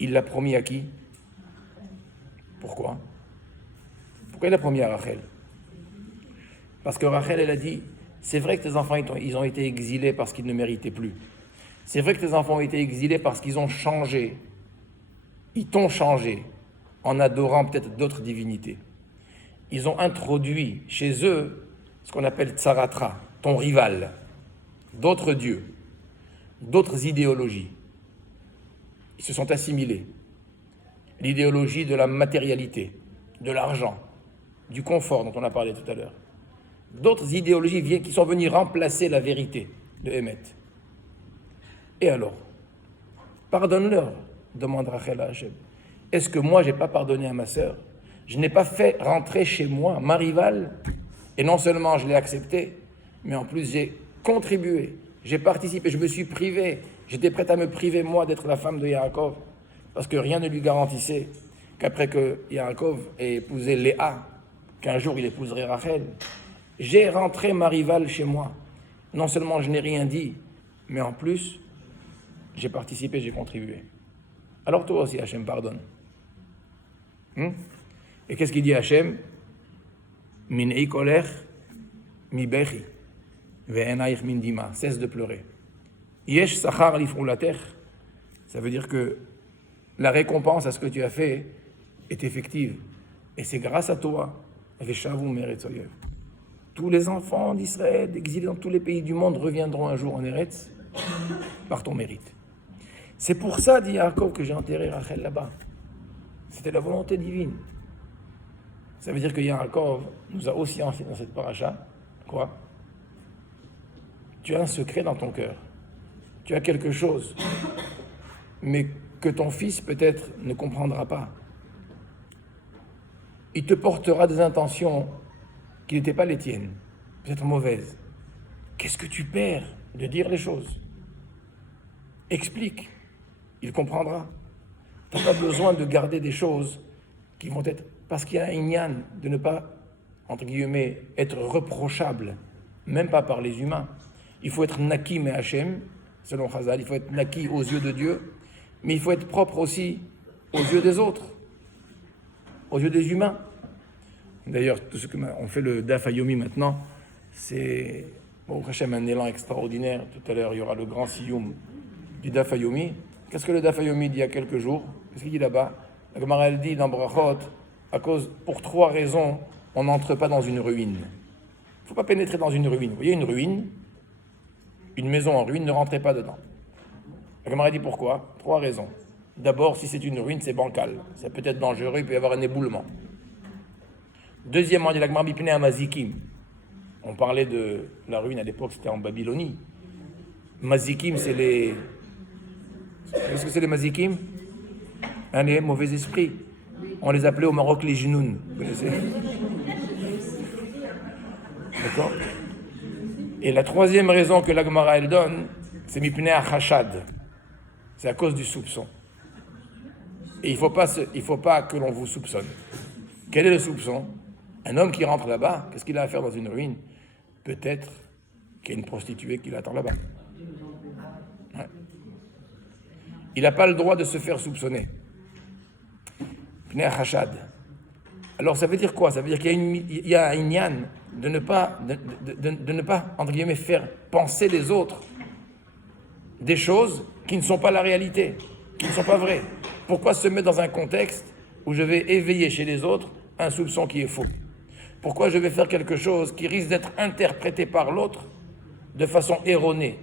Il l'a promis à qui? Pourquoi? Pourquoi il a promis à Rachel? Parce que Rachel, elle a dit, c'est vrai que tes enfants, ils ont été exilés parce qu'ils ne méritaient plus. C'est vrai que tes enfants ont été exilés parce qu'ils ont changé. Ils t'ont changé en adorant peut-être d'autres divinités. Ils ont introduit chez eux ce qu'on appelle tsaratra, ton rival, d'autres dieux, d'autres idéologies. Ils se sont assimilés. L'idéologie de la matérialité, de l'argent, du confort dont on a parlé tout à l'heure. D'autres idéologies qui sont venues remplacer la vérité de Hémet. Et alors, pardonne-leur, demande Rachel à Hachem. Est-ce que moi, je n'ai pas pardonné à ma sœur? Je n'ai pas fait rentrer chez moi ma rivale, et non seulement je l'ai accepté, mais en plus j'ai contribué, j'ai participé, je me suis privé, j'étais prêt à me priver moi d'être la femme de Yaakov, parce que rien ne lui garantissait qu'après que Yaakov ait épousé Léa, qu'un jour il épouserait Rachel. J'ai rentré ma rivale chez moi. Non seulement je n'ai rien dit, mais en plus, j'ai participé, j'ai contribué. Alors toi aussi, Hachem, pardonne. Et qu'est-ce qu'il dit Hachem? Min kolech, mi bechi, ve'enaich min dima. Cesse de pleurer. Yesh sachar lifroulater. Ça veut dire que la récompense à ce que tu as fait est effective. Et c'est grâce à toi. Veshavu meretzoyev. Tous les enfants d'Israël, exilés dans tous les pays du monde, reviendront un jour en Eretz par ton mérite. C'est pour ça, dit Yaakov, que j'ai enterré Rachel là-bas. C'était la volonté divine. Ça veut dire que Yaakov nous a aussi enseigné dans cette paracha, quoi? Tu as un secret dans ton cœur. Tu as quelque chose, mais que ton fils peut-être ne comprendra pas. Il te portera des intentions qui n'étaient pas les tiennes, peut-être mauvaises. Qu'est-ce que tu perds de dire les choses? Explique, il comprendra. Tu n'as pas besoin de garder des choses qui vont être... Parce qu'il y a un inyan de ne pas, entre guillemets, être reprochable, même pas par les humains. Il faut être naki me Hachem, selon Chazal, il faut être naki aux yeux de Dieu, mais il faut être propre aussi aux yeux des autres, aux yeux des humains. D'ailleurs, tout ce qu'on fait le Daf Yomi maintenant, c'est bon, Hachem, un élan extraordinaire. Tout à l'heure, il y aura le grand Siyum du Daf Yomi. Qu'est-ce que le Daf Yomi dit il y a quelques jours? Qu'est-ce qu'il dit là-bas? La Gemara elle dit dans Brachot, pour 3 raisons, on n'entre pas dans une ruine. Il ne faut pas pénétrer dans une ruine. Vous voyez une ruine, une maison en ruine, ne rentrez pas dedans. La Gemara dit pourquoi? 3 raisons. D'abord, si c'est une ruine, c'est bancal. Ça peut être dangereux, il peut y avoir un éboulement. Deuxièmement, il y a la Gemara Bipnei Amazikim. On parlait de la ruine à l'époque, c'était en Babylonie. Mazikim, c'est les... Qu'est-ce que c'est les Mazikim? Les mauvais esprits. On les appelait au Maroc les Jnoun. Vous connaissez? D'accord? Et la 3e raison que la Gemara elle donne, c'est Mipnei Achashad. C'est à cause du soupçon. Et il ne faut pas que l'on vous soupçonne. Quel est le soupçon? Un homme qui rentre là-bas, qu'est-ce qu'il a à faire dans une ruine? Peut-être qu'il y a une prostituée qui l'attend là-bas. Ouais. Il n'a pas le droit de se faire soupçonner. Pnei Hachad. Alors ça veut dire quoi? Ça veut dire qu'il y a un inyan de ne pas, entre guillemets, faire penser les autres des choses qui ne sont pas la réalité, qui ne sont pas vraies. Pourquoi se mettre dans un contexte où je vais éveiller chez les autres un soupçon qui est faux? Pourquoi je vais faire quelque chose qui risque d'être interprété par l'autre de façon erronée,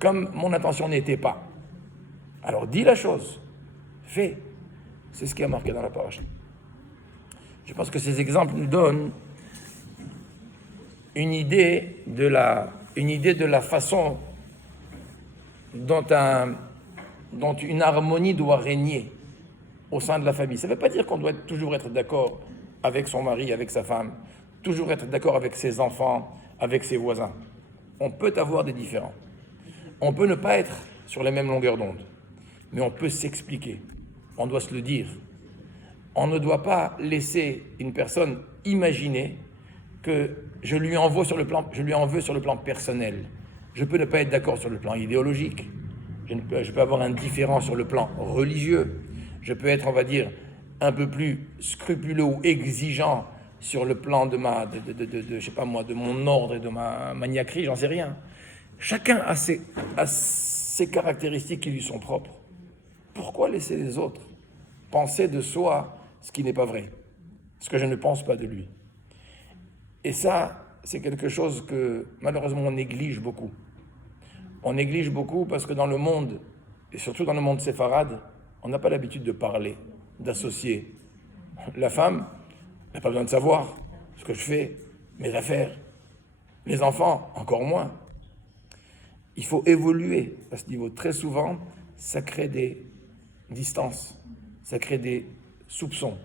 comme mon intention n'était pas? Alors dis la chose, fais. C'est ce qui a marqué dans la paracha. Je pense que ces exemples nous donnent une idée de la façon dont une harmonie doit régner au sein de la famille. Ça ne veut pas dire qu'on doit toujours être d'accord avec son mari, avec sa femme, toujours être d'accord avec ses enfants, avec ses voisins. On peut avoir des différends. On peut ne pas être sur les mêmes longueurs d'onde, mais on peut s'expliquer. On doit se le dire. On ne doit pas laisser une personne imaginer que je lui en veux sur le plan personnel. Je peux ne pas être d'accord sur le plan idéologique. Je peux avoir un différend sur le plan religieux. Je peux être, on va dire, un peu plus scrupuleux ou exigeant sur le plan de je sais pas moi, de mon ordre et de ma maniaquerie, j'en sais rien. Chacun a ses caractéristiques qui lui sont propres. Pourquoi laisser les autres penser de soi ce qui n'est pas vrai, ce que je ne pense pas de lui? Et ça c'est quelque chose que malheureusement on néglige beaucoup. On néglige beaucoup parce que dans le monde, et surtout dans le monde séfarade, on n'a pas l'habitude de parler, d'associer. La femme n'a pas besoin de savoir ce que je fais, mes affaires. Les enfants, encore moins. Il faut évoluer à ce niveau. Très souvent, ça crée des distances, ça crée des soupçons,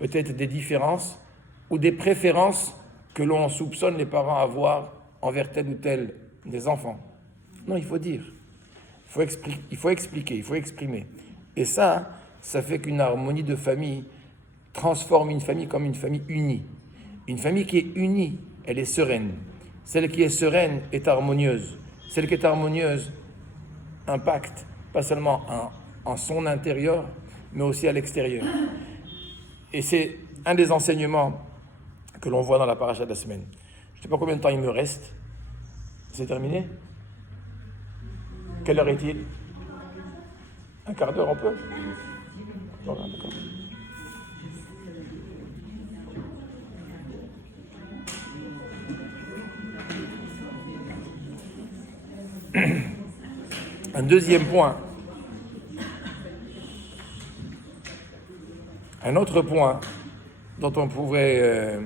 peut-être des différences ou des préférences que l'on soupçonne les parents avoir envers tel ou tel des enfants. Non, il faut dire, il faut expliquer, il faut exprimer. Et ça fait qu'une harmonie de famille transforme une famille comme une famille unie. Une famille qui est unie, elle est sereine. Celle qui est sereine est harmonieuse. Celle qui est harmonieuse impacte pas seulement en son intérieur, mais aussi à l'extérieur. Et c'est un des enseignements que l'on voit dans la paracha de la semaine. Je ne sais pas combien de temps il me reste. C'est terminé? Quelle heure est-il? Un quart d'heure, on peut? D'accord. Un deuxième point. Un autre point dont on pourrait,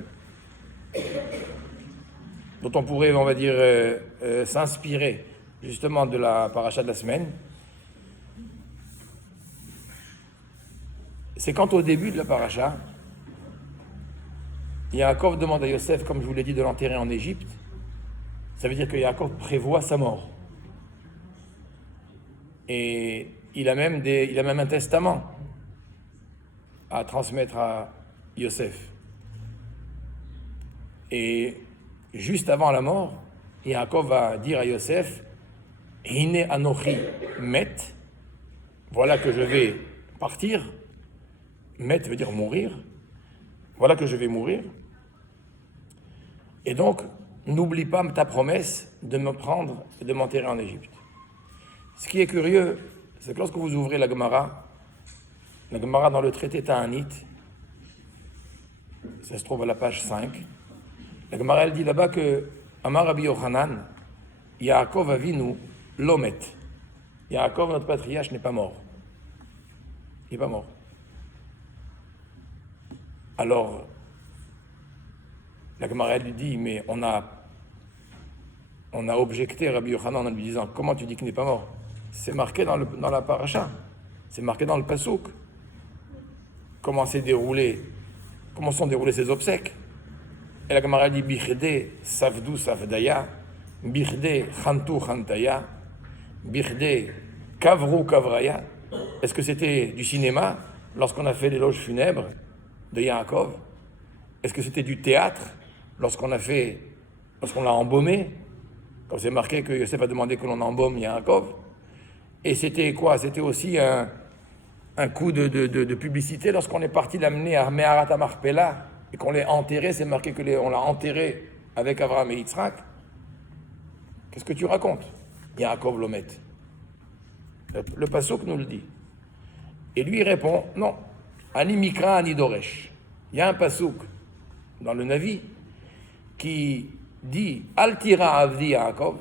on va dire, s'inspirer justement de la paracha de la semaine, c'est quand au début de la paracha, Yaakov demande à Yosef, comme je vous l'ai dit, de l'enterrer en Égypte. Ça veut dire que Yaakov prévoit sa mort. Et il a même un testament à transmettre à Yosef. Et juste avant la mort, Yaakov va dire à Yosef, Hine anochi met, voilà que je vais partir. Met veut dire mourir. Voilà que je vais mourir. Et donc, n'oublie pas ta promesse de me prendre et de m'enterrer en Égypte. Ce qui est curieux, c'est que lorsque vous ouvrez la Gemara dans le traité Ta'anit, ça se trouve à la page 5, la Gemara elle dit là-bas que Amar Rabbi Yochanan, Yaakov Avinu Lomet. Yaakov, notre patriarche, n'est pas mort. Il n'est pas mort. Alors, la Gemara lui dit, mais on a objecté Rabbi Yochanan en lui disant, comment tu dis qu'il n'est pas mort? C'est marqué dans la paracha, c'est marqué dans le pasouk. Comment sont déroulées ses obsèques? Et la Gemara dit, Bichdé savdou savdaya, Bichdé chantou chantaya, Bichdé kavrou kavraya. Est-ce que c'était du cinéma lorsqu'on a fait l'éloge funèbre de Yaakov? Est-ce que c'était du théâtre lorsqu'on l'a embaumé? Comme c'est marqué que Yosef a demandé que l'on embaume Yaakov. Et c'était quoi? C'était aussi un coup de publicité lorsqu'on est parti l'amener à Meharat Marpella et qu'on l'a enterré. C'est marqué qu'on l'a enterré avec Abraham et Yitzhak. Qu'est-ce que tu racontes? Yaakov Lomet. Le pasuk nous le dit. Et lui il répond, non. Ani Mikra, Ani Doresh. Il y a un pasuk dans le Navi qui dit Altira Avdi Yaakov.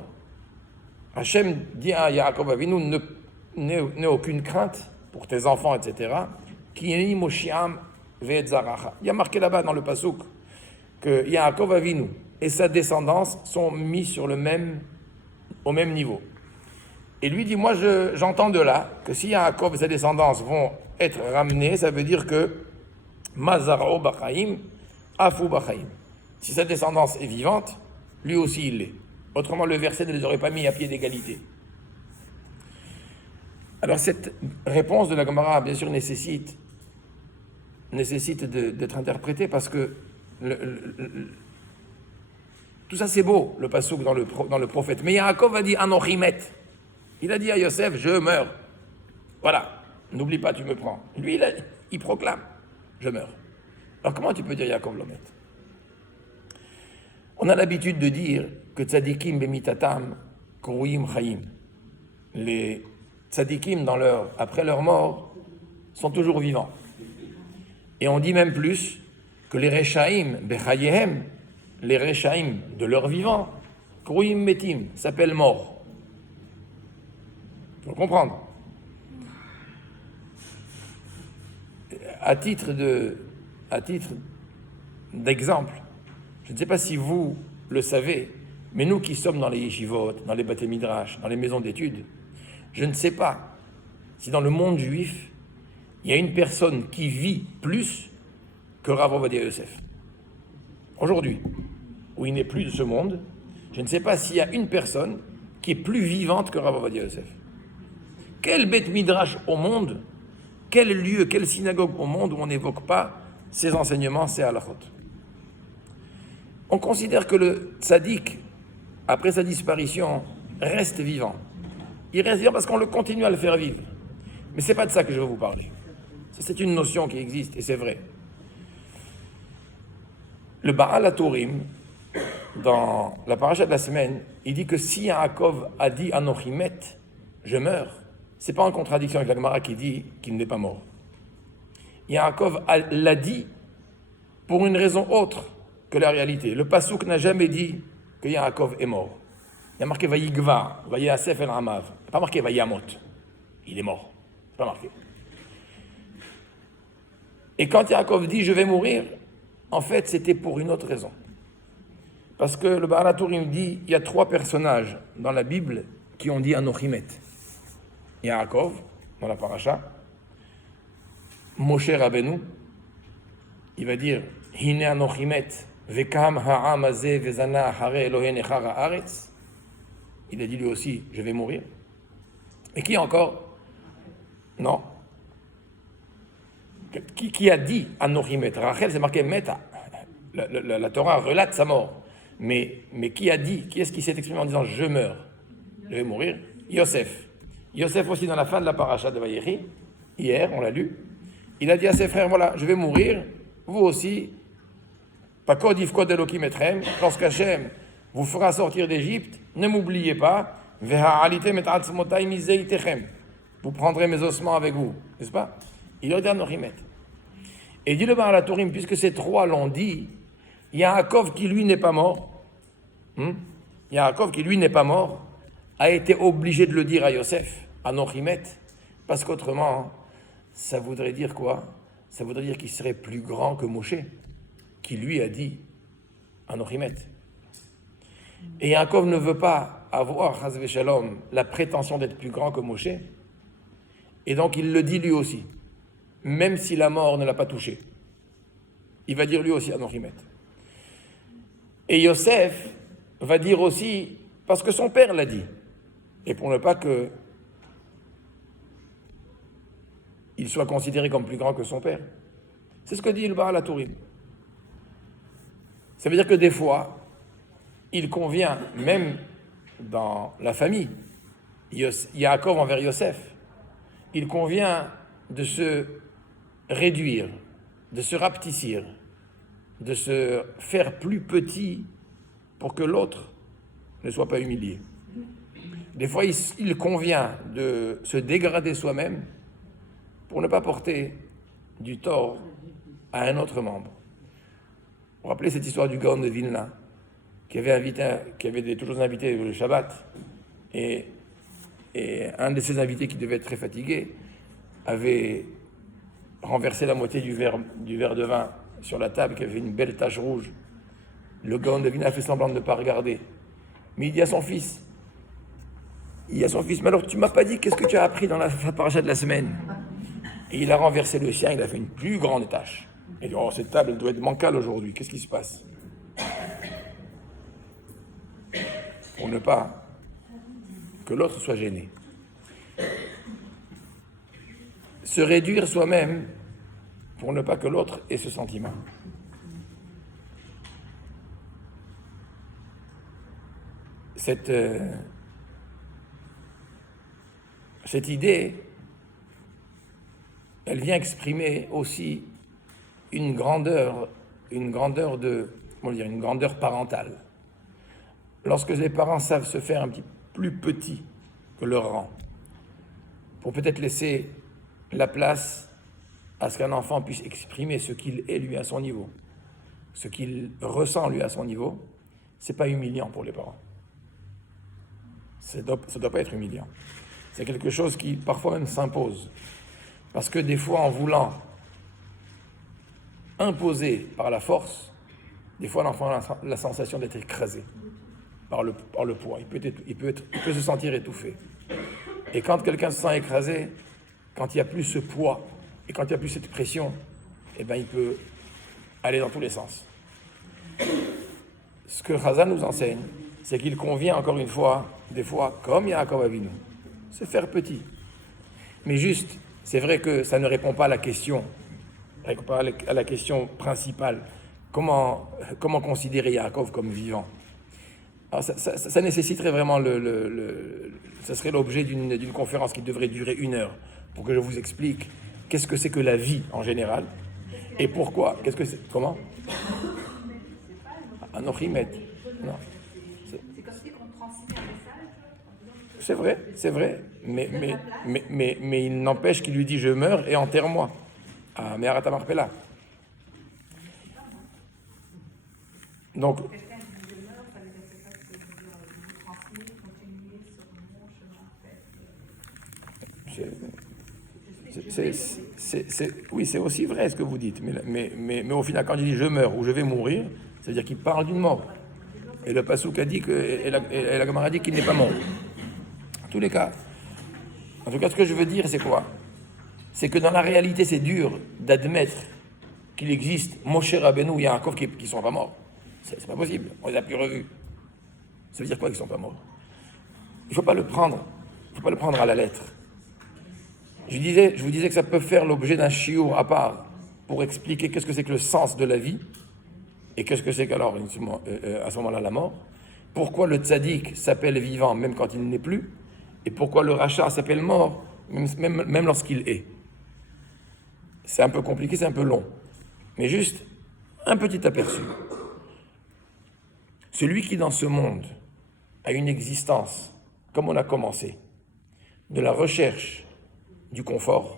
Hachem dit à Yaakov Avinu, n'aie aucune crainte pour tes enfants, etc. Ki Moshiam ve'etzaracha. Il y a marqué là-bas dans le pasuk que Yaakov Avinu et sa descendance sont mis au même niveau. Et lui dit, moi j'entends de là que si Yaakov et sa descendance vont être ramenés, ça veut dire que Mazarao Bachaim, Afu Bachaim. Si sa descendance est vivante, lui aussi il l'est. Autrement, le verset ne les aurait pas mis à pied d'égalité. Alors cette réponse de la Gemara, bien sûr, nécessite d'être interprétée parce que tout ça c'est beau, le passouk dans le prophète. Mais Yaakov a dit Anochimet. Il a dit à Yosef, je meurs. Voilà, n'oublie pas, tu me prends. Lui, il proclame, je meurs. Alors comment tu peux dire Yaakov Lomet? On a l'habitude de dire que tzadikim bemitatam kruim chaim. Les tzadikim, après leur mort, sont toujours vivants. Et on dit même plus que les rechaim bechayehem les Rechaim de leur vivant, Kruim Metim, s'appellent morts. Il faut comprendre. À titre d'exemple, je ne sais pas si vous le savez, mais nous qui sommes dans les yeshivot, dans les baté midrash, dans les maisons d'études, je ne sais pas si dans le monde juif, il y a une personne qui vit plus que Rav Ovadia Yosef. Aujourd'hui, où il n'est plus de ce monde, je ne sais pas s'il y a une personne qui est plus vivante que Rav Ovadia Yosef. Quel bête midrash au monde, quel lieu, quelle synagogue au monde où on n'évoque pas ces enseignements, ces halachot. On considère que le tzaddik, après sa disparition, reste vivant. Il reste vivant parce qu'on le continue à le faire vivre. Mais ce n'est pas de ça que je veux vous parler. C'est une notion qui existe et c'est vrai. Le Baal HaTurim, dans la paracha de la semaine, il dit que si Yaakov a dit Anochi met, je meurs, c'est pas en contradiction avec la Gemara qui dit qu'il n'est pas mort. Yaakov l'a dit pour une raison autre que la réalité. Le Passouk n'a jamais dit que Yaakov est mort. Il y a marqué Vayigva, Vayasef el Amav. Il n'y a pas marqué Vayamot. Il est mort. C'est pas marqué. Et quand Yaakov dit je vais mourir, en fait c'était pour une autre raison. Parce que le Baal HaTurim dit il y a 3 personnages dans la Bible qui ont dit Anochi met. Yaakov, dans la paracha, Moshe Rabbeinu, il va dire Hine Anochi met, Vekam ha'am hazeh vezana hare Elohei nechar haaretz. Il a dit lui aussi je vais mourir. Et qui encore? Non. Qui a dit Anochi met? Rachel, c'est marqué Meta. La Torah relate sa mort. Mais qui a dit? Qui est-ce qui s'est exprimé en disant je meurs? Je vais mourir? Yosef. Yosef aussi dans la fin de la paracha de Vayechi, hier, on l'a lu, il a dit à ses frères, voilà, je vais mourir, vous aussi, Pakod Yifkod Elokim Etrem, lorsqu'Hachem vous fera sortir d'Égypte, ne m'oubliez pas, Veha'alitem et Atzmotai Mizeitechem. Vous prendrez mes ossements avec vous, n'est-ce pas? Il a dit Anochi met. Et dit le Baal HaTurim, puisque ces 3 l'ont dit, Yaakov qui lui n'est pas mort, Yaakov qui lui n'est pas mort, a été obligé de le dire à Yosef, Anochi met, parce qu'autrement, ça voudrait dire quoi? Ça voudrait dire qu'il serait plus grand que Moshe, qui lui a dit Anochi met. Et Yaakov ne veut pas avoir, chas v'shalom, la prétention d'être plus grand que Moshe, et donc il le dit lui aussi, même si la mort ne l'a pas touché. Il va dire lui aussi Anochi met. Et Yosef va dire aussi, parce que son père l'a dit, et pour ne pas que il soit considéré comme plus grand que son père. C'est ce que dit le Baal HaTurim. Ça veut dire que des fois, il convient, même dans la famille, Yaakov envers Yosef, il convient de se réduire, de se rapetissir, de se faire plus petit pour que l'autre ne soit pas humilié. Des fois, il convient de se dégrader soi-même pour ne pas porter du tort à un autre membre. Vous vous rappelez cette histoire du Gaon de Vilna, qui avait toujours invités le Shabbat, et un de ses invités qui devait être très fatigué avait renversé la moitié du verre de vin sur la table, qui avait une belle tache rouge. Le Gaon de Vilna a fait semblant de ne pas regarder. Mais il dit à son fils, mais alors tu m'as pas dit qu'est-ce que tu as appris dans la paracha de la semaine? Et il a renversé le sien, il a fait une plus grande tâche. Il dit, oh, cette table elle doit être bancale aujourd'hui, qu'est-ce qui se passe? Pour ne pas que l'autre soit gêné. Se réduire soi-même pour ne pas que l'autre ait ce sentiment. Cette idée, elle vient exprimer aussi une grandeur parentale. Lorsque les parents savent se faire un petit plus petit que leur rang, pour peut-être laisser la place à ce qu'un enfant puisse exprimer ce qu'il est lui à son niveau. ce qu'il ressent lui à son niveau, c'est pas humiliant pour les parents. Ça doit pas être humiliant. C'est quelque chose qui parfois même s'impose. Parce que des fois, en voulant imposer par la force, des fois l'enfant a la sensation d'être écrasé par le poids. Il peut se sentir étouffé. Et quand quelqu'un se sent écrasé, quand il n'y a plus ce poids et quand il n'y a plus cette pression, eh ben, il peut aller dans tous les sens. Ce que Chazal nous enseigne, c'est qu'il convient encore une fois, des fois, comme Yaakov Avinu, se faire petit. Mais juste, c'est vrai que ça ne répond pas à la question principale. Comment considérer Yaakov comme vivant? Alors ça nécessiterait vraiment ça serait l'objet d'une conférence qui devrait durer 1 heure pour que je vous explique qu'est-ce que c'est que la vie en général et pourquoi. Qu'est-ce que c'est? Comment? Anochimet. Non. C'est comme si on transmet un message. C'est vrai. Mais il n'empêche qu'il lui dit je meurs et enterre-moi. Ah, mais Arata Marpella. Donc. Quelqu'un qui dit je meurs, ça veut dire que ça, c'est vous transmettre, continuer sur mon chemin en fait. Oui, c'est aussi vrai ce que vous dites, mais au final, quand il dit je meurs ou je vais mourir, ça veut dire qu'il parle d'une mort. Et le Passouk a dit et la Gemara a dit qu'il n'est pas mort. En tous les cas. En tout cas, ce que je veux dire, c'est quoi? C'est que dans la réalité, c'est dur d'admettre qu'il existe Moshe Rabbeinu et Yaakov qui ne sont pas morts. C'est pas possible, on les a plus revus. Ça veut dire quoi qu'ils ne sont pas morts? Il ne faut pas le prendre à la lettre. Je vous disais que ça peut faire l'objet d'un chiour à part pour expliquer qu'est-ce que c'est que le sens de la vie et qu'est-ce que c'est qu'alors à ce moment-là la mort. Pourquoi le tzaddik s'appelle vivant même quand il n'est plus et pourquoi le rachat s'appelle mort même lorsqu'il est. C'est un peu compliqué, c'est un peu long, mais juste un petit aperçu. Celui qui dans ce monde a une existence comme on a commencé, de la recherche du confort,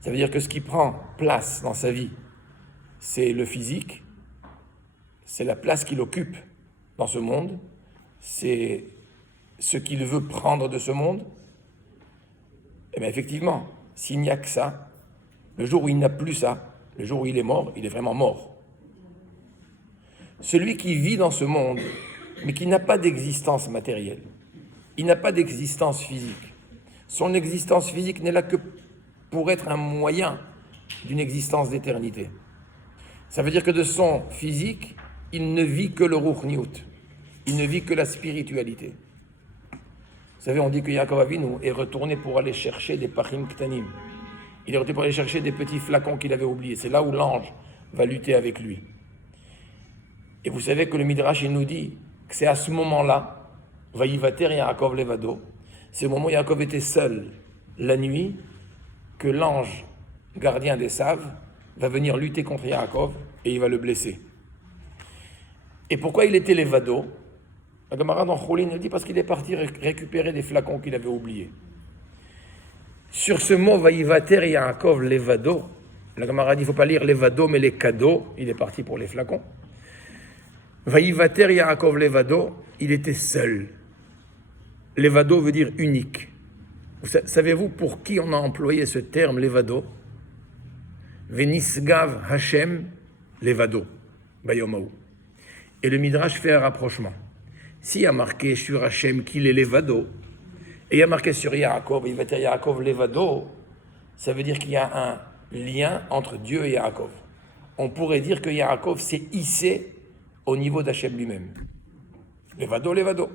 ça veut dire que ce qui prend place dans sa vie, c'est le physique, c'est la place qu'il occupe dans ce monde, c'est ce qu'il veut prendre de ce monde. Et bien effectivement, s'il n'y a que ça, le jour où il n'a plus ça, le jour où il est mort, il est vraiment mort. Celui qui vit dans ce monde, mais qui n'a pas d'existence matérielle, il n'a pas d'existence physique. Son existence physique n'est là que pour être un moyen d'une existence d'éternité. Ça veut dire que de son physique, il ne vit que le ruchniut, il ne vit que la spiritualité. Vous savez, on dit que Yaakov Avinu est retourné pour aller chercher des pachim ktanim. Il est retourné pour aller chercher des petits flacons qu'il avait oubliés. C'est là où l'ange va lutter avec lui. Et vous savez que le Midrash, il nous dit que c'est à ce moment-là, Vayivater Yaakov Levado, c'est au moment où Yaakov était seul, la nuit, que l'ange gardien des saves va venir lutter contre Yaakov et il va le blesser. Et pourquoi il était Levado? La Gemara dans Choulin nous dit parce qu'il est parti récupérer des flacons qu'il avait oubliés. Sur ce mot, Vayivater Yaakov Levado, la Gemara dit il ne faut pas lire Levado mais les cadeaux, il est parti pour les flacons. Vayivater Yaakov Levado, il était seul. Levado veut dire unique. Savez-vous pour qui on a employé ce terme Levado? Venisgav Hashem Levado, Bayomaou. Et le Midrash fait un rapprochement. S'il y a marqué sur Hashem qu'il est Levado, et il y a marqué sur Yaakov, Vayivater Yaakov Levado, ça veut dire qu'il y a un lien entre Dieu et Yaakov. On pourrait dire que Yaakov s'est hissé au niveau d'Hachem lui-même. Levado, Levado.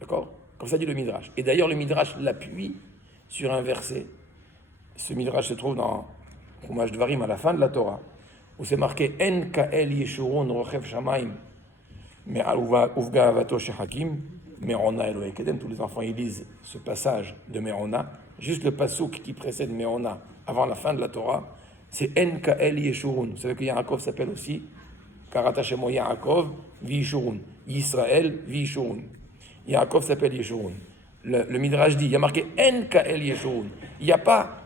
D'accord? Comme ça dit le Midrash. Et d'ailleurs, le Midrash l'appuie sur un verset. Ce Midrash se trouve dans Chumash Dvarim, à la fin de la Torah, où c'est marqué « En ka'el yeshurun rochev shamayim me'al uvga avato shehakim me'ona Elohei kedem » Tous les enfants, ils lisent ce passage de Me'ona. Juste le passouk qui précède Me'ona, avant la fin de la Torah, c'est « En ka'el yeshurun ». Vous savez que Yaakov s'appelle aussi Karata Shemo Yaakov v'Yishurun. Yisraël v'Yishurun. Yaakov s'appelle Yeshurun. Le Midrash dit, il y a marqué En Ka'el Yeshurun. Il n'y a pas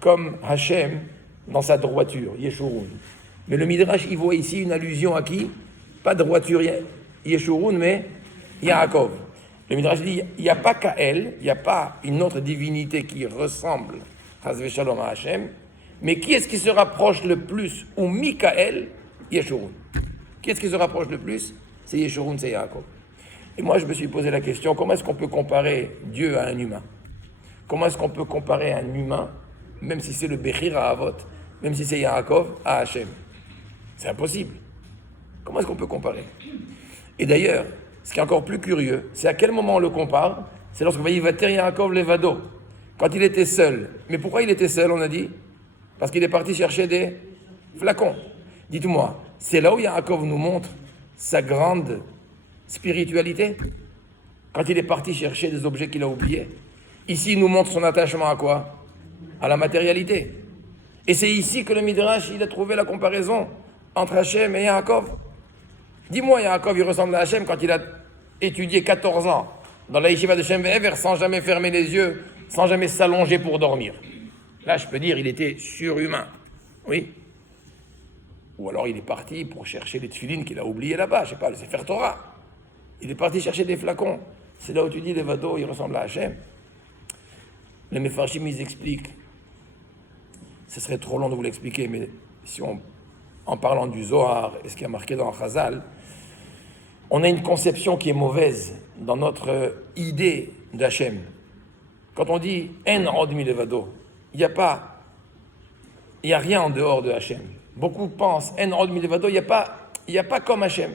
comme Hachem dans sa droiture, Yeshurun. Mais le Midrash, il voit ici une allusion à qui? Pas de droiture Yeshurun, mais Yaakov. Le Midrash dit, il n'y a pas Kael, il n'y a pas une autre divinité qui ressemble Chas Shalom à Hachem, mais qui est-ce qui se rapproche le plus? Ou Mikael, Yeshurun. Qui est-ce qui se rapproche le plus? C'est Yeshurun, c'est Yaakov. Et moi, je me suis posé la question, comment est-ce qu'on peut comparer Dieu à un humain? Comment est-ce qu'on peut comparer un humain, même si c'est le Bechir à Avot, même si c'est Yaakov, à Hachem? C'est impossible. Comment est-ce qu'on peut comparer? Et d'ailleurs, ce qui est encore plus curieux, c'est à quel moment on le compare? C'est lorsque Vayivater Yaakov Levado, quand il était seul. Mais pourquoi il était seul, on a dit? Parce qu'il est parti chercher des flacons. Dites-moi, c'est là où Yaakov nous montre sa grande spiritualité? Quand il est parti chercher des objets qu'il a oubliés. Ici, il nous montre son attachement à quoi? À la matérialité. Et c'est ici que le Midrash, il a trouvé la comparaison entre Hachem et Yaakov. Dis-moi, Yaakov, il ressemble à Hachem quand il a étudié 14 ans dans la yeshiva de Shem Ve'ever sans jamais fermer les yeux, sans jamais s'allonger pour dormir. Là, je peux dire, il était surhumain. Oui. Ou alors il est parti pour chercher les tefilines qu'il a oubliées là-bas, je sais pas, le Sefer Torah. Il est parti chercher des flacons. C'est là où tu dis, les vados, il ressemble à Hachem. Les Mefarshim, ils expliquent. Ce serait trop long de vous l'expliquer, mais si en parlant du Zohar et ce qui est marqué dans Chazal, on a une conception qui est mauvaise dans notre idée d'Hachem. Quand on dit « En od milevado », il n'y a rien en dehors de Hachem. Beaucoup pensent « En od milevado », il n'y a pas comme Hachem.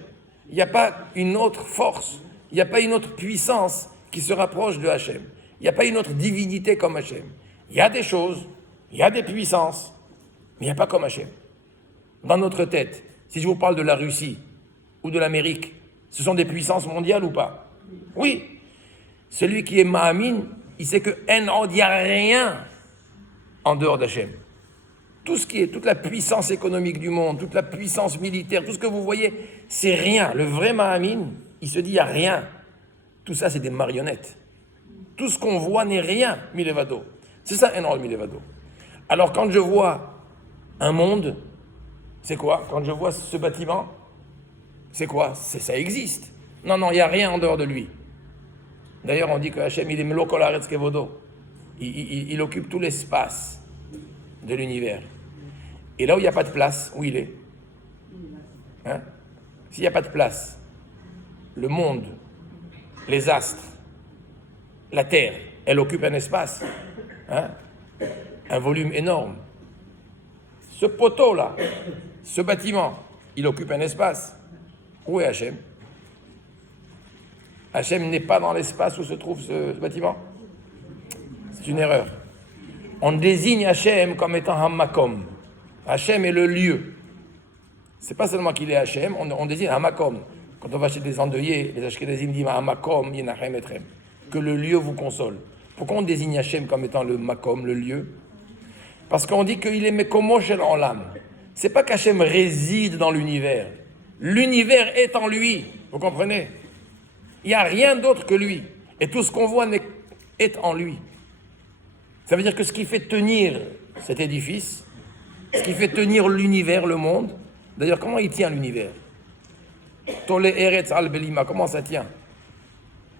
Il n'y a pas une autre force, il n'y a pas une autre puissance qui se rapproche de Hachem. Il n'y a pas une autre divinité comme Hachem. Il y a des choses, il y a des puissances, mais il n'y a pas comme Hachem. Dans notre tête, si je vous parle de la Russie ou de l'Amérique, ce sont des puissances mondiales ou pas? Oui. Celui qui est Ma'amin, il sait que il n'y a rien en dehors d'Hachem. Toute la puissance économique du monde, toute la puissance militaire, tout ce que vous voyez, c'est rien. Le vrai Ma'amin, il se dit, il n'y a rien. Tout ça, c'est des marionnettes. Tout ce qu'on voit n'est rien, Milevado. C'est ça, En Milevado. Alors, quand je vois un monde, c'est quoi? Quand je vois ce bâtiment, c'est quoi? Ça existe. Non, il n'y a rien en dehors de lui. D'ailleurs, on dit que Hachem, il est Melokol Haaretz Kevodo. Il occupe tout l'espace de l'univers. Et là où il n'y a pas de place, où il est? Hein? S'il n'y a pas de place, le monde, les astres, la Terre, elle occupe un espace, hein? Un volume énorme. Ce poteau-là, ce bâtiment, il occupe un espace. Où est Hachem? Hachem n'est pas dans l'espace où se trouve ce bâtiment. C'est une erreur. On désigne Hachem comme étant Hamakom. Hachem est le lieu. C'est pas seulement qu'il est Hachem, on désigne Hamakom. Quand on va chez des endeuillés, les Ashkenazim disent Hamakom, Yenachem Etrem. Que le lieu vous console. Pourquoi on désigne Hachem comme étant le Makom, le lieu? Parce qu'on dit qu'il est Mekomo Shel Olam. C'est pas qu'Hachem réside dans l'univers. L'univers est en lui. Vous comprenez? Il n'y a rien d'autre que lui. Et tout ce qu'on voit est en lui. Ça veut dire que ce qui fait tenir cet édifice, ce qui fait tenir l'univers, le monde, d'ailleurs, comment il tient l'univers? Tole Eretz al Belima, comment ça tient?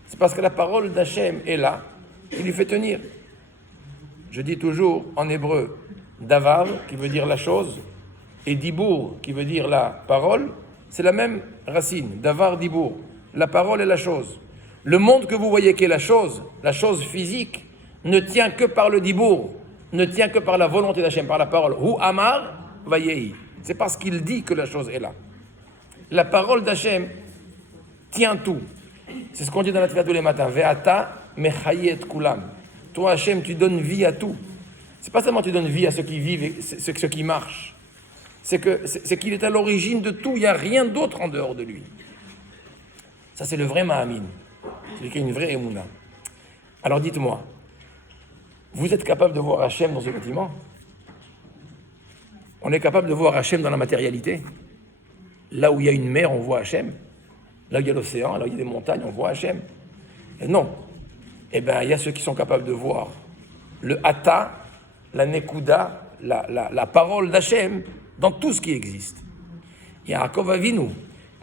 C'est parce que la parole d'Hachem est là, qui lui fait tenir. Je dis toujours en hébreu, Davar, qui veut dire la chose, et Dibour, qui veut dire la parole, c'est la même racine, Davar, Dibour, la parole et la chose. Le monde que vous voyez qui est la chose physique, ne tient que par le Dibour, ne tient que par la volonté d'Hachem, par la parole. Hu Amar Vayehi. C'est parce qu'il dit que la chose est là. La parole d'Hachem tient tout. C'est ce qu'on dit dans la Tefila tous les matins. Ve'ata mechayet kulam. Toi, Hachem, tu donnes vie à tout. C'est pas seulement tu donnes vie à ceux qui vivent et ceux qui marchent. C'est qu'il est à l'origine de tout. Il n'y a rien d'autre en dehors de lui. Ça, c'est le vrai Ma'amin. C'est qui a une vraie Emouna. Alors dites-moi, vous êtes capable de voir Hachem dans ce bâtiment? On est capable de voir Hachem dans la matérialité? Là où il y a une mer, on voit Hachem. Là où il y a l'océan, là où il y a des montagnes, on voit Hachem. Et non. Eh bien, il y a ceux qui sont capables de voir le Hata, la Nekuda, la parole d'Hachem dans tout ce qui existe. Yaakov Avinu,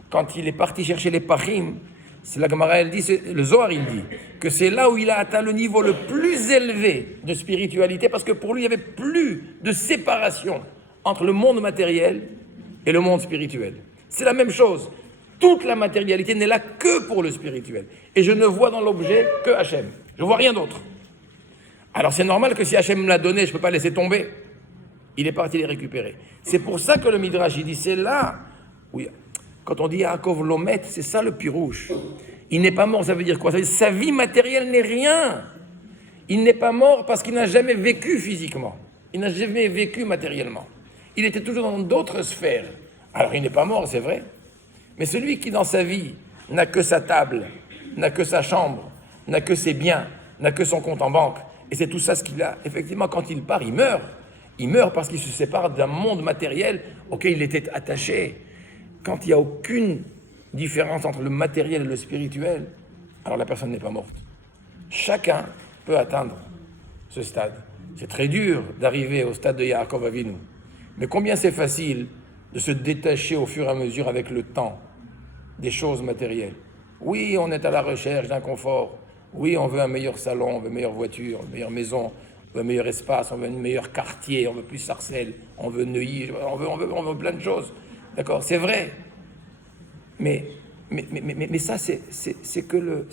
quand il est parti chercher les Pachim, c'est la Gemara, elle dit, le Zohar, il dit que c'est là où il a atteint le niveau le plus élevé de spiritualité, parce que pour lui, il n'y avait plus de séparation entre le monde matériel et le monde spirituel. C'est la même chose. Toute la matérialité n'est là que pour le spirituel. Et je ne vois dans l'objet que Hachem. Je ne vois rien d'autre. Alors c'est normal que si Hachem me l'a donné, je ne peux pas laisser tomber. Il est parti les récupérer. C'est pour ça que le Midrash, il dit, c'est là où... Quand on dit Yaakov Lomet, c'est ça le pirouche. Il n'est pas mort, ça veut dire quoi? Ça veut dire sa vie matérielle n'est rien. Il n'est pas mort parce qu'il n'a jamais vécu physiquement. Il n'a jamais vécu matériellement. Il était toujours dans d'autres sphères. Alors il n'est pas mort, c'est vrai. Mais celui qui dans sa vie n'a que sa table, n'a que sa chambre, n'a que ses biens, n'a que son compte en banque, et c'est tout ça ce qu'il a, effectivement quand il part, il meurt. Il meurt parce qu'il se sépare d'un monde matériel auquel il était attaché. Quand il n'y a aucune différence entre le matériel et le spirituel, alors la personne n'est pas morte. Chacun peut atteindre ce stade. C'est très dur d'arriver au stade de Yaakov Avinu. Mais combien c'est facile de se détacher au fur et à mesure avec le temps des choses matérielles. Oui, on est à la recherche d'un confort. Oui, on veut un meilleur salon, on veut une meilleure voiture, une meilleure maison, on veut un meilleur espace, on veut un meilleur quartier, on veut plus Sarcelles, on veut Neuilly, on veut plein de choses. D'accord, c'est vrai. Mais ça, c'est que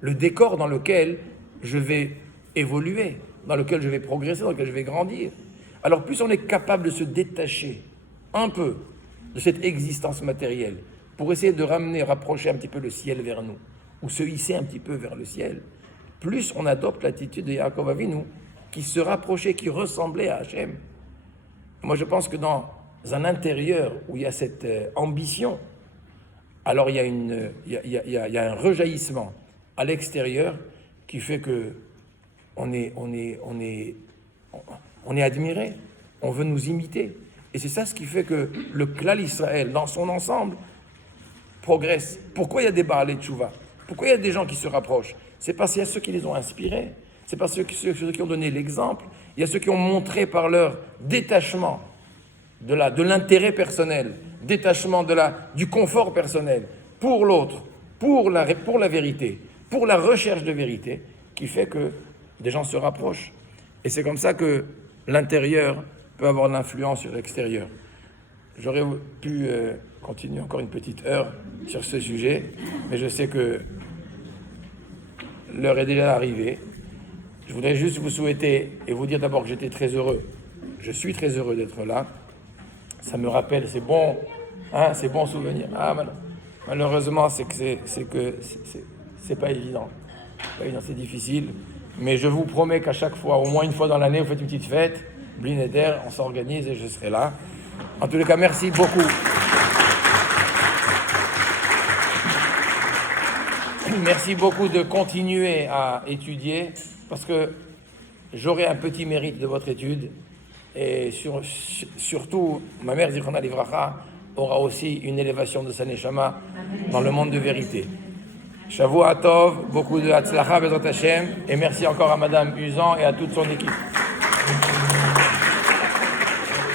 le décor dans lequel je vais évoluer, dans lequel je vais progresser, dans lequel je vais grandir. Alors plus on est capable de se détacher un peu de cette existence matérielle pour essayer de rapprocher un petit peu le ciel vers nous, ou se hisser un petit peu vers le ciel, plus on adopte l'attitude de Yaakov Avinu qui se rapprochait, qui ressemblait à Hachem. Moi je pense que dans un intérieur où il y a cette ambition, alors il y a un rejaillissement à l'extérieur qui fait que on est admiré, on veut nous imiter. Et c'est ça ce qui fait que le Klal Israël, dans son ensemble, progresse. Pourquoi il y a des Baalei Tchouva? Pourquoi il y a des gens qui se rapprochent? C'est parce qu'il y a ceux qui les ont inspirés, c'est parce qu'il y a ceux qui ont donné l'exemple, il y a ceux qui ont montré par leur détachement de l'intérêt personnel, détachement du confort personnel pour l'autre, pour la vérité, pour la recherche de vérité, qui fait que des gens se rapprochent. Et c'est comme ça que l'intérieur peut avoir l'influence sur l'extérieur. J'aurais pu continuer encore une petite heure sur ce sujet, mais je sais que l'heure est déjà arrivée. Je voudrais juste vous souhaiter et vous dire d'abord que j'étais très heureux. Je suis très heureux d'être là. Ça me rappelle ces bons souvenirs. Malheureusement, c'est pas évident. C'est difficile. Mais je vous promets qu'à chaque fois, au moins une fois dans l'année, vous faites une petite fête. Bli Neder, on s'organise et je serai là. En tous les cas, merci beaucoup. Merci beaucoup de continuer à étudier parce que j'aurai un petit mérite de votre étude. Et surtout, ma mère Zichronah Livracha aura aussi une élévation de sa neshama dans le monde de vérité. Shavua Tov, beaucoup de Hatzlacha Bezrat Hashem, et merci encore à Madame Usan et à toute son équipe.